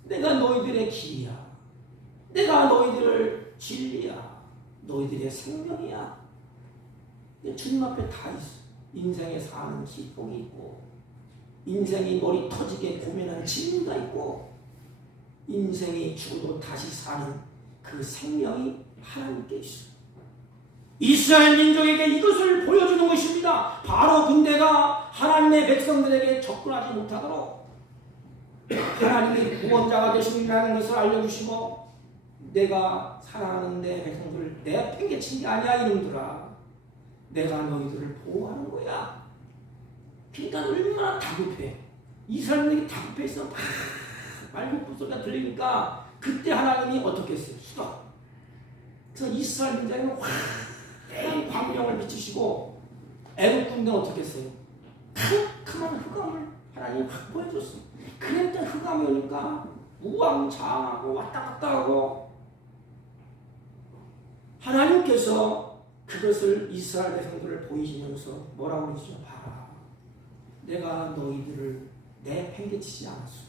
내가 너희들의 길이야. 내가 너희들을 진리야. 너희들의 생명이야. 주님 앞에 다 있어. 인생에 사는 기복이 있고, 인생이 머리 터지게 고민하는 진리가 있고, 인생이 죽어도 다시 사는 그 생명이 하나님께 있어. 이스라엘 민족에게 이것을 보여주는 것입니다. 바로 군대가 하나님의 백성들에게 접근하지 못하도록 하나님이 구원자가 되신다는 것을 알려주시고, 내가 사랑하는 내 백성들을 내가 팽개친 게 아니야 이놈들아. 내가 너희들을 보호하는 거야. 그러니까 얼마나 다급해. 이스라엘들이 다급해서 막 말국부 소리가 들리니까 그때 하나님이 어떻게 했어요? 수다. 그래서 이스라엘 민족에는 확 광명을 비추시고 애국 군대는 어떻게 했어요? 캄캄한 흑암을 하나님이 확 보여줬어요. 그랬더니 흑암이 오니까 우왕좌왕하고 왔다 갔다 하고 하나님께서 그것을 이스라엘 백성들을 보이시면서 뭐라고 그러시죠? 봐라. 내가 너희들을 내팽개치지 않았어.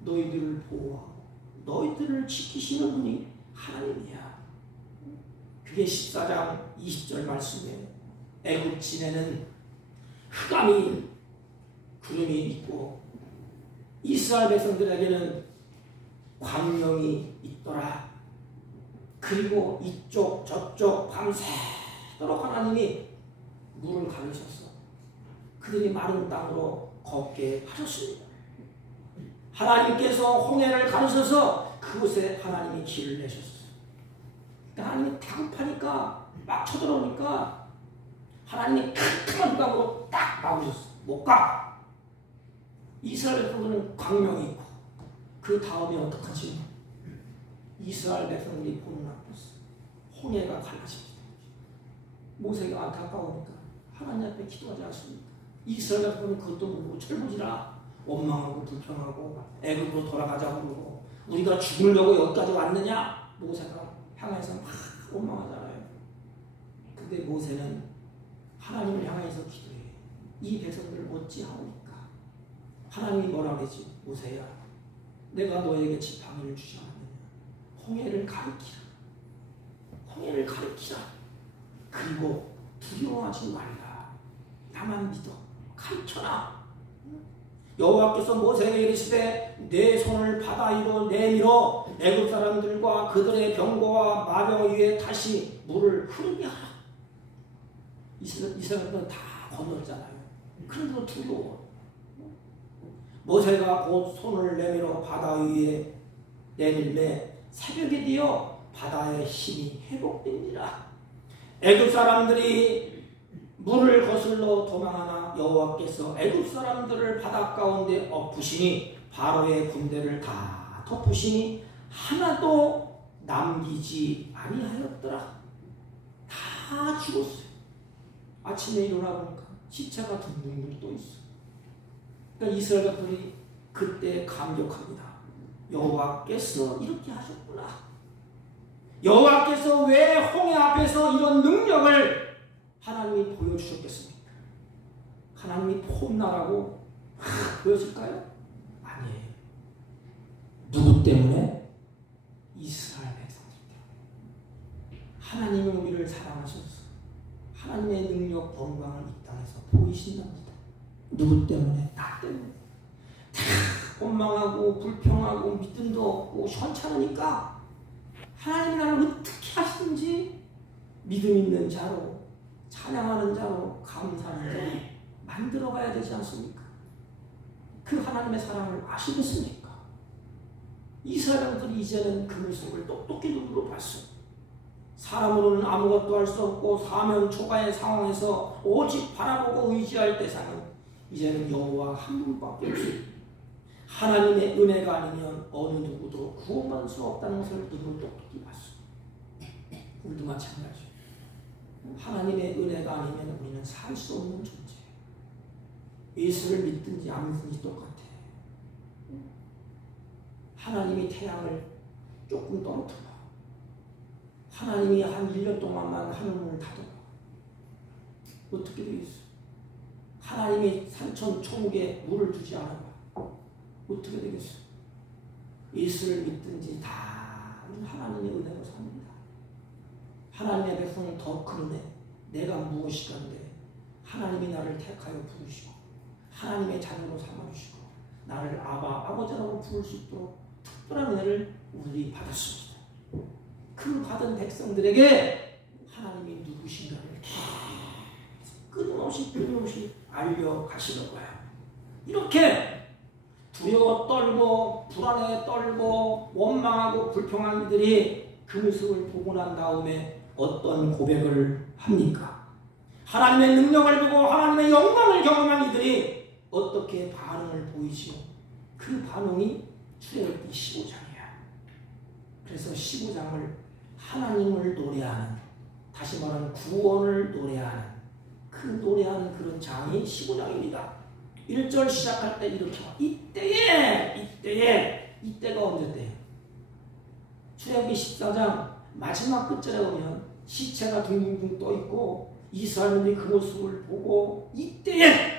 너희들을 보호하고 너희들을 지키시는 분이 하나님이야. 그게 14장 20절 말씀에 애굽 진에는 흑암이 구름이 있고 이스라엘 백성들에게는 광명이 있더라. 그리고 이쪽 저쪽 밤새도록 하나님이 물을 가르셨어. 그들이 마른 땅으로 걷게 하셨습니다. 하나님께서 홍해를 가르셔서 그곳에 하나님이 길을 내셨어요. 하나님이 다급하니까 막 쳐들어오니까 하나님이 캄캄한 흑암으로 딱 막으셨어. 못 가. 이스라엘 백성들은 광명이 있고 그 다음에 어떡하지? 이스라엘 백성들이 보는 앞에서 홍해가 갈라집니다. 모세가 안타까우니까 하나님 앞에 기도하지 않습니까? 이스라엘 백성은 그것도 모르고 철부지라 원망하고 불평하고 애굽으로 돌아가자고 그러고 우리가 죽으려고 여기까지 왔느냐? 모세가 향해서 막 원망하잖아요. 근데 모세는 하나님을 향해서 기도해. 이 백성들을 어찌하오니까? 하나님이 뭐라 그러지? 모세야, 내가 너에게 지팡이를 주지 않았느냐? 홍해를 가리키라. 홍해를 가리키라. 그리고 두려워하지 말라. 나만 믿어. 가르쳐라. 여호와께서 모세에게 이르시되 내 손을 바다 위로 내밀어 애굽 사람들과 그들의 병거와 마병 위에 다시 물을 흐르게 하라. 이스라엘은 다 건넜잖아요. 그런데도 두려워. 모세가 곧 손을 내밀어 바다 위에 내밀매 새벽에 되어 바다의 힘이 회복되니라. 애굽 사람들이 물을 거슬러 도망하나 여호와께서 애굽 사람들을 바다 가운데 엎으시니 바로의 군대를 다 덮으시니 하나도 남기지 아니하였더라. 다 죽었어요. 아침에 일어나 보니까 시체가 둥둥둥 또 있어. 그러니까 이스라엘 백성들이 그때 감격합니다. 여호와께서 이렇게 하셨구나. 여호와께서 왜 홍해 앞에서 이런 능력을 하나님이 보여주셨겠습니까? 하나님이 폼나라고 보여줄까요? 아니에요. 누구 때문에? 이스라엘 백성들 때문에. 하나님이 우리를 사랑하셔서 하나님의 능력 번광을 이 땅에서 보이신답니다. 누구 때문에? 나 때문에. 다 원망하고 불평하고 믿음도 없고 현찮으니까 하나님이 나를 어떻게 하시든지 믿음 있는 자로, 찬양하는 자로, 감사하는 자로 만들어가야 되지 않습니까? 그 하나님의 사랑을 아시겠습니까? 이스라엘들이 이제는 그 모습을 똑똑히 눈으로 봤어요. 사람으로는 아무것도 할 수 없고 사면 초가의 상황에서 오직 바라보고 의지할 대상은 이제는 여호와 한 분밖에 없어요. 하나님의 은혜가 아니면 어느 누구도 구원받을 수 없다는 것을 눈으로 똑똑히 봤어요. 우리도 마찬가지예요. 하나님의 은혜가 아니면 우리는 살 수 없는 존재예요. 예수를 믿든지 안 믿든지 똑같아요. 하나님이 태양을 조금 떨어뜨려. 하나님이 한 1년 동안만 하늘문을 닫아봐. 어떻게 되겠어요? 하나님이 산천 초목에 물을 주지 않아봐. 어떻게 되겠어요? 예수를 믿든지 다 하나님의 은혜로 삽니다. 하나님의 백성은 더 큰 은혜. 내가 무엇이간데 하나님이 나를 택하여 부르시고 하나님의 자녀로 삼아주시고 나를 아버지라고 부를 수 있도록 특별한 은혜를 우리 받았습니다. 그 받은 백성들에게 하나님이 누구신가를 끊임없이 알려가시는 거예요. 이렇게 두려워 떨고 불안해 떨고 원망하고 불평한 이들이 그 모습을 보고 난 다음에 어떤 고백을 합니까? 하나님의 능력을 보고 하나님의 영광을 경험한 이들이 어떻게 반응을 보이지요? 그 반응이 출애굽기 15장이야. 그래서 15장을 하나님을 노래하는, 다시 말하는 구원을 노래하는, 그 노래하는 그런 장이 15장입니다. 1절 시작할 때 이렇게 이때가 언제 때예요? 출애굽기 14장 마지막 끝절에 오면 시체가 둥둥둥 떠있고 이스라엘들이 그 모습을 보고 이때에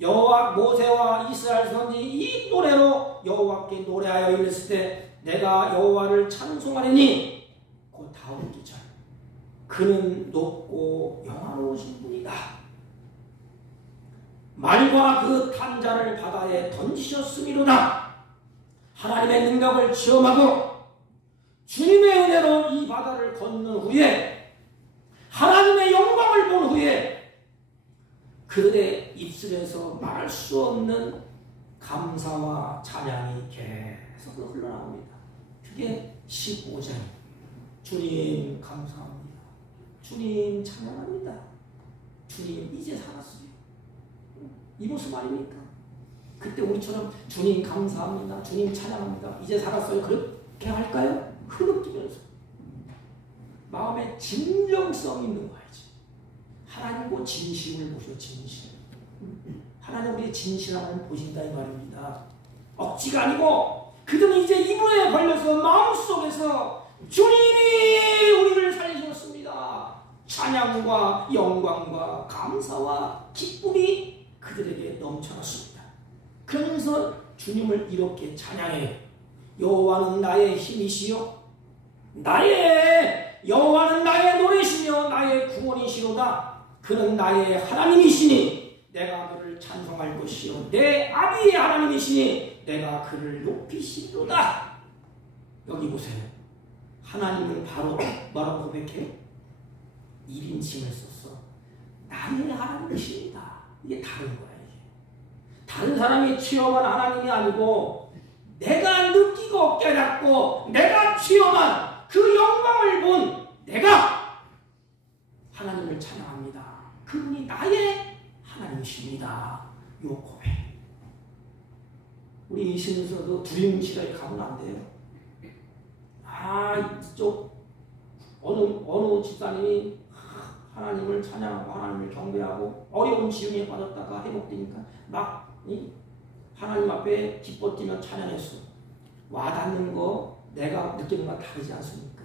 여호와 모세와 이스라엘 선지 이 노래로 여호와께 노래하여 이랬을 때 내가 여호와를 찬송하리니 그 다음 기절 그는 높고 영화로우신 분이다. 말과 그 탄자를 바다에 던지셨음이로다. 하나님의 능력을 체험하고 주님의 은혜로 이 바다를 걷는 후에 하나님의 영광을 본 후에 그들의 입술에서 말할 수 없는 감사와 찬양이 계속 흘러나옵니다. 그게 15장. 주님 감사합니다. 주님 찬양합니다. 주님 이제 살았어요. 이 모습 아닙니까? 그때 우리처럼 주님 감사합니다. 주님 찬양합니다. 이제 살았어요. 그렇게 할까요? 흐느끼면서 마음에 진정성 있는 거 알지. 하나님과 진심을 보셔. 진심. 하나님 우리의 진실함을 보신다 이 말입니다. 억지가 아니고 그들은 이제 이불에 걸려서 마음속에서 주님이 우리를 살리셨습니다. 찬양과 영광과 감사와 기쁨이 그들에게 넘쳐났습니다. 그러면서 주님을 이렇게 찬양해요. 여호와는 나의 힘이시요 여호와는 나의 노래시며 나의 구원이시로다. 그는 나의 하나님이시니 내가 그를 찬송할 것이요 내 아비의 하나님이시니 내가 그를 높이시리로다. 여기 보세요. 하나님은 바로 뭐라고 고백해요? 1인칭을 썼어. 나의 하나님이십니다. 이게 다른 거야. 이게. 다른 사람이 체험한 하나님이 아니고 내가 느끼고 깨닫고 내가 체험한 그 영광을 본 내가 하나님을 찬양합니다. 그분이 나의 하나님이십니다. 요 고백. 우리 이신에서도 두리뭉실하게 가면 안 돼요. 이쪽 어느 집사님이 하나님을 찬양하고 하나님을 경배하고 어려운 지경에 빠졌다가 회복되니까 막 하나님 앞에 기뻐 뛰면 찬양했어. 와닿는 거 내가 느끼는 거 다르지 않습니까?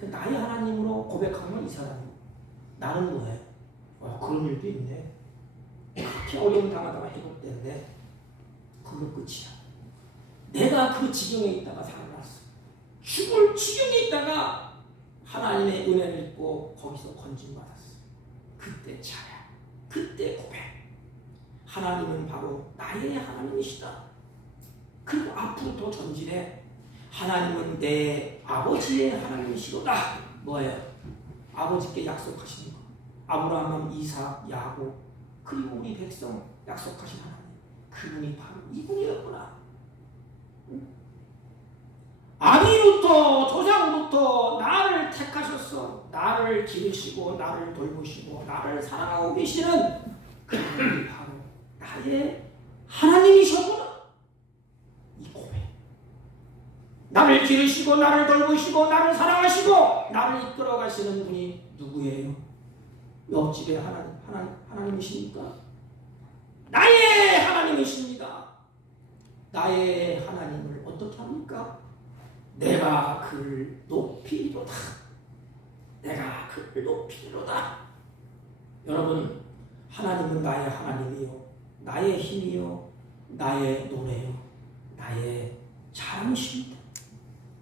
나의 하나님으로 고백하면 이 사람이 나는 뭐해? 그런 일도 있네. 그렇게 어려움 당하다가 회복되는데 그거 끝이야. 내가 그 지경에 있다가 살아났어. 죽을 지경에 있다가 하나님의 은혜를 입고 거기서 건진받았어. 그때 찬양, 그때 고백. 하나님은 바로 나의 하나님이시다. 그리고 앞으로 더 전진해. 하나님은 내 아버지의 하나님이시로다. 뭐예요? 아버지께 약속하신 거. 아브라함, 이삭, 야곱, 그리고 우리 백성 약속하신 하나님. 그분이 바로 이분이었구나. 아비부터 조상부터 나를 택하셨어. 나를 기르시고 나를 돌보시고 나를 사랑하고 계시는 그분이 바로 나의 하나님이셨구나. 이 고백. 나를 기르시고 나를 돌보시고 나를 사랑하시고 나를 이끌어 가시는 분이 누구예요? 옆집에 하나님이십니까? 나의 하나님이십니다. 나의 하나님을 어떻게 합니까? 내가 그를 높이리로다. 내가 그를 높이리로다. 여러분, 하나님은 나의 하나님이요, 나의 힘이요, 나의 노래요, 나의 자랑이십니다.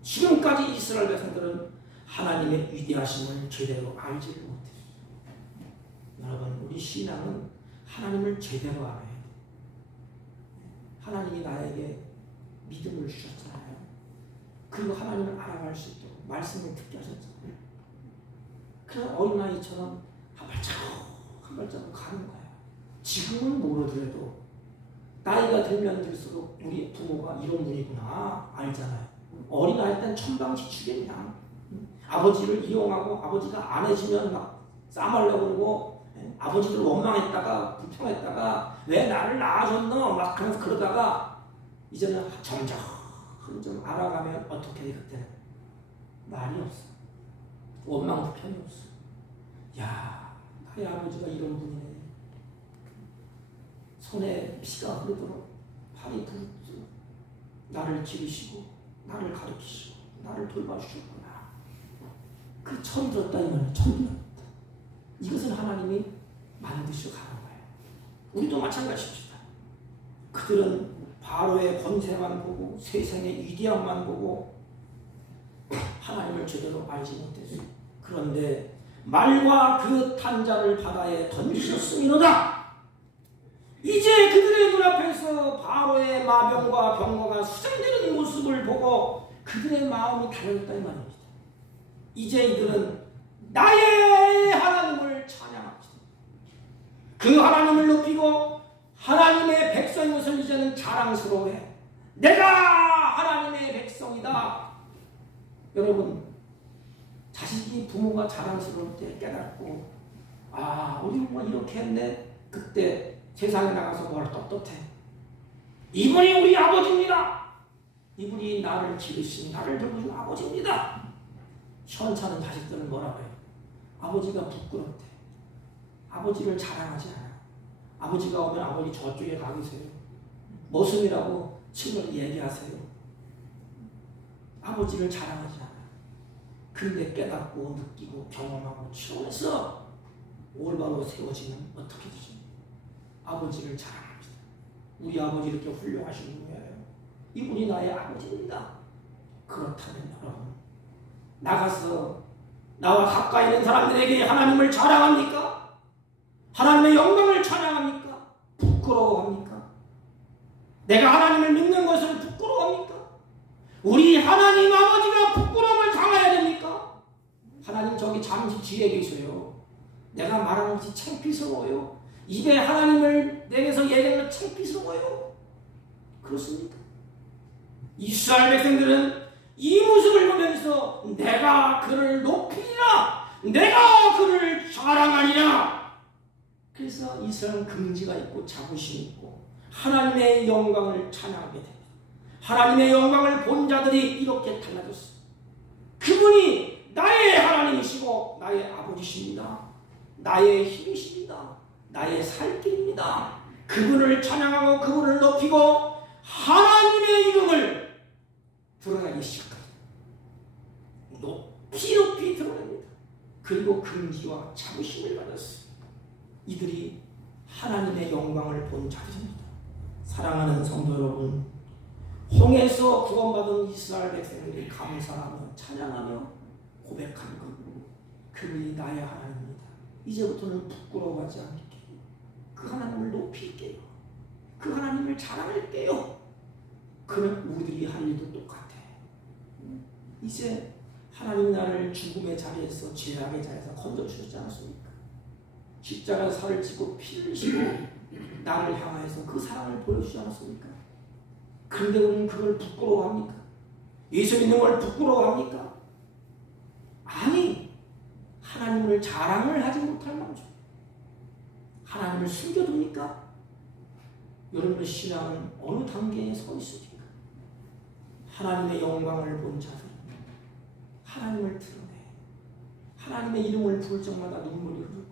지금까지 이스라엘 백성들은 하나님의 위대하심을 제대로 알지를 못했어요. 여러분, 우리 신앙은 하나님을 제대로 알아야 돼요. 하나님이 나에게 믿음을 주셨잖아요. 그리고 하나님을 알아갈 수 있도록 말씀을 듣게 하셨잖아요. 그래서 어린아이처럼 한 발자국 가는 거예요. 지금은 모르더라도 나이가 들면 들수록 우리 부모가 이런 분이구나 알잖아요. 어린아이 때는 천방지축에 그냥 아버지를 이용하고 아버지가 안 해주면 막 싸움하려고 그러고 아버지를 원망했다가 불평했다가 왜 나를 낳아줬노 막 하면서 그러다가 이제는 점점 좀 알아가면 어떻게 돼? 그때는 말이 없어. 원망 불평이 없어. 야, 나의 아버지가 이런 분이네. 손에 피가 흐르도록 팔이 부르죠. 나를 기르시고 나를 가르치시고 나를 돌봐주셨구나. 그 처음 들었다 이 말이야. 처음 들었다. 이것은 하나님이 만드시고 가는 거예요. 우리도 마찬가지입니다. 그들은 바로의 권세만 보고 세상의 위대함만 보고 하나님을 제대로 알지 못했어요. 그런데 말과 그 탄자를 바다에 던지셨음이로다. 이제 그들의 눈앞에서 바로의 마병과 병거가 수장되는 모습을 보고 그들의 마음이 달라졌다 이 말입니다. 이제 이들은 나의 하나님을 찬양합니다. 그 하나님을 높이고 하나님의 백성인 것을 이제는 자랑스러워해. 내가 하나님의 백성이다. 여러분, 자식이 부모가 자랑스러울 때 깨닫고 우리 부모가 이렇게 했네. 그때 세상에 나가서 뭘 떳떳해. 이분이 우리 아버지입니다. 이분이 나를 기르신 나를 돌보신 아버지입니다. 시원찮은 자식들은 뭐라고 해요? 아버지가 부끄럽대. 아버지를 자랑하지 않아. 아버지가 오면 아버지 저쪽에 가 계세요. 모습이라고 친구를 얘기하세요. 아버지를 자랑하지 않아. 근데 깨닫고 느끼고 경험하고 체험해서 올바로 세워지면 어떻게 되죠? 아버지를 자랑합니다. 우리 아버지 이렇게 훌륭하신 분이에요. 이분이 나의 아버지입니다. 그렇다면 여러분, 나가서 나와 가까이 있는 사람들에게 하나님을 자랑합니까? 하나님의 영광을 찬양합니까? 부끄러워합니까? 내가 하나님을 믿는 것을 부끄러워합니까? 우리 하나님 아버지가 부끄러움을 당해야 됩니까? 하나님 저기 잠시 뒤에 계세요. 내가 말하는 것이 창피스러워요? 입에 하나님을 내게서 얘기하는 것 창피스러워요? 그렇습니까? 이스라엘 백성들은 이 모습을 보면서 내가 그를 높이리라, 내가 그를 자랑하리라. 그래서 이스라엘은 긍지가 있고 자부심이 있고 하나님의 영광을 찬양하게 됩니다. 하나님의 영광을 본 자들이 이렇게 달라졌어요. 그분이 나의 하나님이시고 나의 아버지십니다. 나의 힘이십니다. 나의 살 길입니다. 그분을 찬양하고 그분을 높이고 하나님의 이름을 드러나기 시작합니다. 높이 드러냅니다. 그리고 긍지와 자부심을 받았어요. 이들이 하나님의 영광을 본 자들입니다. 사랑하는 성도 여러분, 홍해에서 구원받은 이스라엘 백성들이 감사하며 찬양하며 고백한 것, 그분이 나의 하나님입니다. 이제부터는 부끄러워하지 않을게요. 그 하나님을 높일게요. 그 하나님을 자랑할게요. 그는 우리들이 할 일도 똑같아. 이제 하나님 나를 죽음의 자리에서, 죄악의 자리에서 건져주셨지 않습니까? 십자가 살을 찌고 피를 흘리시고 나를 향하여서 그 사랑을 보여주지 않았습니까? 그런데 우리는 그걸 부끄러워합니까? 예수 믿는 걸 부끄러워합니까? 아니, 하나님을 자랑을 하지 못할 망정 하나님을 숨겨둡니까? 여러분의 신앙은 어느 단계에 서 있습니까? 하나님의 영광을 본 자들, 하나님을 드러내 하나님의 이름을 부를 적마다 눈물이 흐르고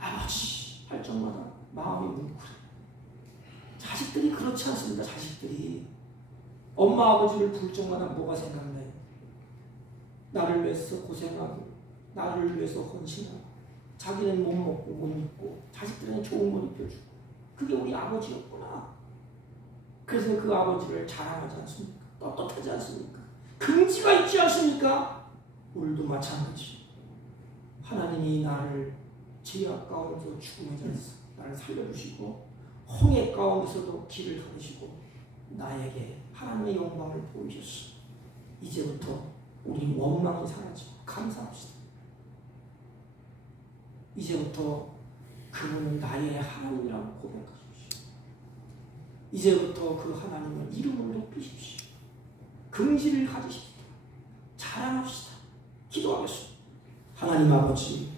아버지 할 적마다 마음이 뭉클해. 자식들이 그렇지 않습니다. 자식들이 엄마 아버지를 부를 적마다 뭐가 생각나요? 나를 위해서 고생하고 나를 위해서 헌신하고 자기는 못 먹고 못 입고 자식들은 좋은 걸 입혀주고 그게 우리 아버지였구나. 그래서 그 아버지를 자랑하지 않습니까? 떳떳하지 않습니까? 긍지가 있지 않습니까? 우리도 마찬가지. 하나님이 나를 죄악 가운데서 죽음의 자리에서 나를 살려주시고 홍해 가운데서도 길을 가르시고 나에게 하나님의 영광을 보이셨어. 이제부터 우리 원망이 사라지고 감사합시다. 이제부터 그분은 나의 하나님이라고 고백하십시오. 이제부터 그 하나님을 이름을 높이십시오. 긍지를 가지십시오. 자랑합시다. 기도하겠습니다. 하나님 아버지,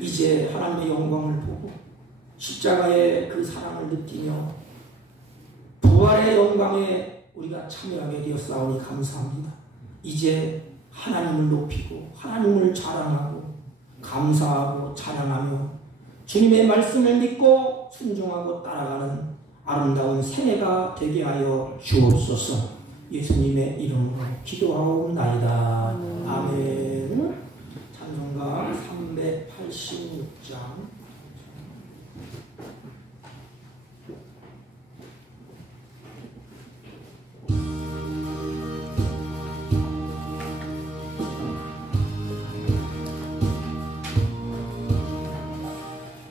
이제 하나님의 영광을 보고 십자가의 그 사랑을 느끼며 부활의 영광에 우리가 참여하게 되었사오니 감사합니다. 이제 하나님을 높이고 하나님을 자랑하고 감사하고 찬양하며 주님의 말씀을 믿고 순종하고 따라가는 아름다운 생애가 되게 하여 주옵소서. 예수님의 이름으로 기도하옵나이다. 아멘. 찬송가 386장.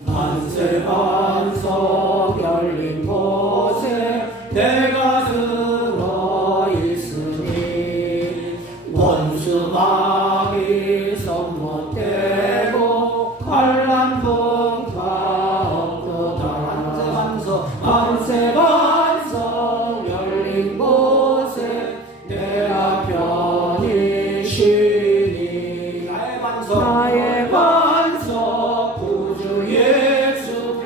만세 반석 열린 곳에 내가 들어 있으니 원수 마귀 선못되고 환난풍파 없도다. 만세 반석 열린 곳에 내 아편이 쉬니 나의 반석 구주 예수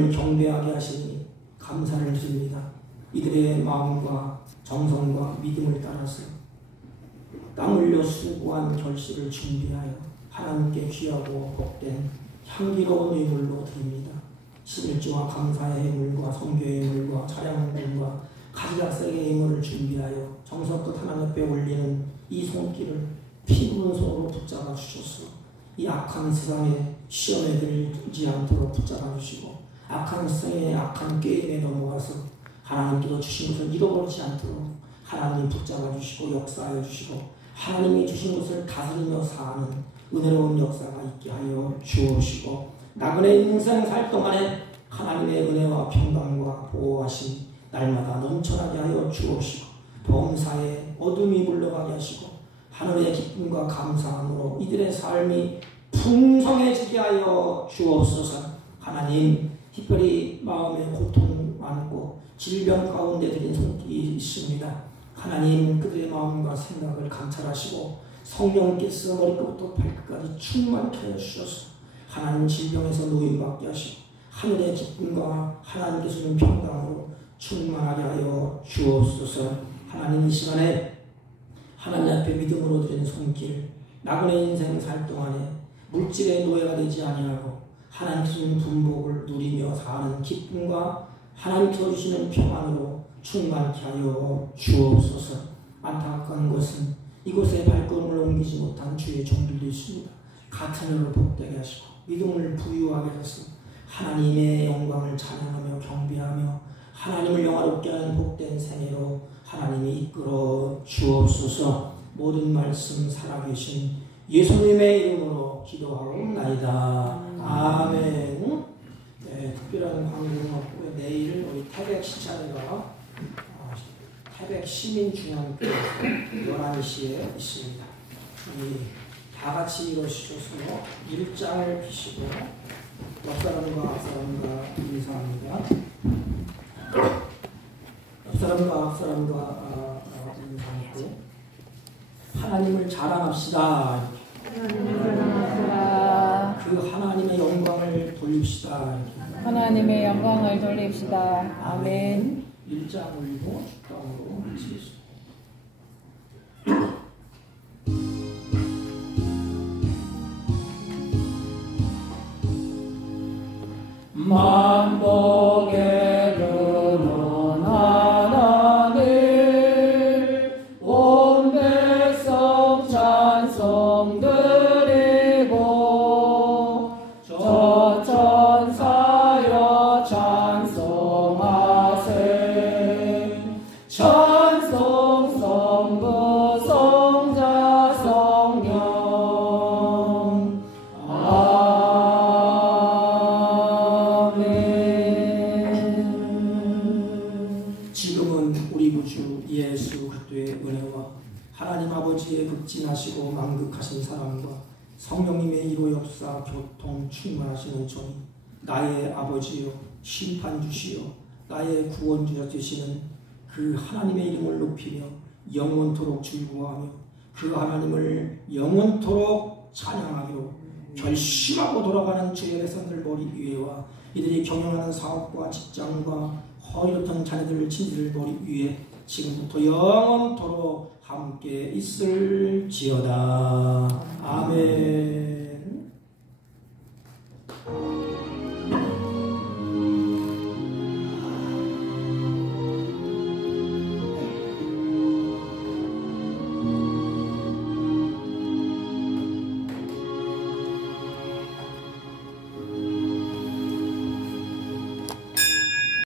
하나님을 경배하게 하시니 감사를 드립니다. 이들의 마음과 정성과 믿음을 따라서 땀 흘려 수고한 결실을 준비하여 하나님께 귀하고 복된 향기로운 예물로 드립니다. 11조와 감사의 예물과 성교의 예물과 차량의 예물과 가지각색의 예물을 준비하여 정성껏 하나님 앞에 올리는 이 손길을 피부른 손으로 붙잡아 주셔서 이 악한 세상에 시험에 들지 않도록 붙잡아 주시고 악한 세상에 악한 게임에 넘어가서 하나님께서 주신 것을 잃어버리지 않도록 하나님 붙잡아 주시고 역사하여 주시고 하나님이 주신 것을 다스리며 사는 은혜로운 역사가 있게 하여 주옵시고 나그네 인생 살 동안에 하나님의 은혜와 평강과 보호하심 날마다 넘쳐나게 하여 주옵시고 범사에 어둠이 물러가게 하시고 하늘의 기쁨과 감사함으로 이들의 삶이 풍성해지게 하여 주옵소서. 하나님 특별히 마음에 고통 많고 질병 가운데 들인 손길이 있습니다. 하나님 그들의 마음과 생각을 감찰하시고 성령께서 머리끝부터 발끝까지 충만케 하여 주셔서 하나님 질병에서 노임받게 하시고 하늘의 기쁨과 하나님께 주는 평강으로 충만하게 하여 주옵소서. 하나님 이 시간에 하나님 앞에 믿음으로 드리는 손길 나그네 인생 살 동안에 물질의 노예가 되지 아니하고 하나님께 주는 분복을 누리며 사는 기쁨과 하나님께서 주시는 평안으로 충만케 하여 주옵소서. 안타까운 것은 이곳에 발걸음을 옮기지 못한 주의 종들도 있습니다. 같은 은혜로 복되게 하시고 믿음을 부유하게 하셔서 하나님의 영광을 찬양하며 경배하며 하나님을 영화롭게 하는 복된 생애로 하나님이 이끌어 주옵소서. 모든 말씀 살아계신 예수님의 이름으로 기도하옵나이다. 아멘. 네, 특별한 광고는 없고요. 내일 우리 태백 시차례가 태백 시민중앙교회에서 11시에 있습니다. 다 같이 일어서셔서 일장을 피시고 옆사람과 앞사람과 인사합니다. 옆사람과 앞사람과 인사하고 하나님을 자랑합시다. 그 하나님의 영광을 돌립시다. 하나님의 영광을 돌립시다. 아멘. 일장 올리고 축당으로 마치겠습니다. 만복에 드는 하나님 온 백성 찬송 드리고 저 천사여 찬송하세 찬송 성부 성자 성령 하나님 아버지의 극진하시고 만극하신 사랑과 성령님의 이로 역사 교통 충만하시는 종 나의 아버지요 심판주시요 나의 구원주자 되시는 그 하나님의 이름을 높이며 영원토록 즐거워하며 그 하나님을 영원토록 찬양하기로 결심하고 돌아가는 주의 백성들 머리 위에와 이들이 경영하는 사업과 직장과 허이롭던 자녀들 친지들 머리 위에 지금부터 영원토록 함께 있을지어다. 아멘.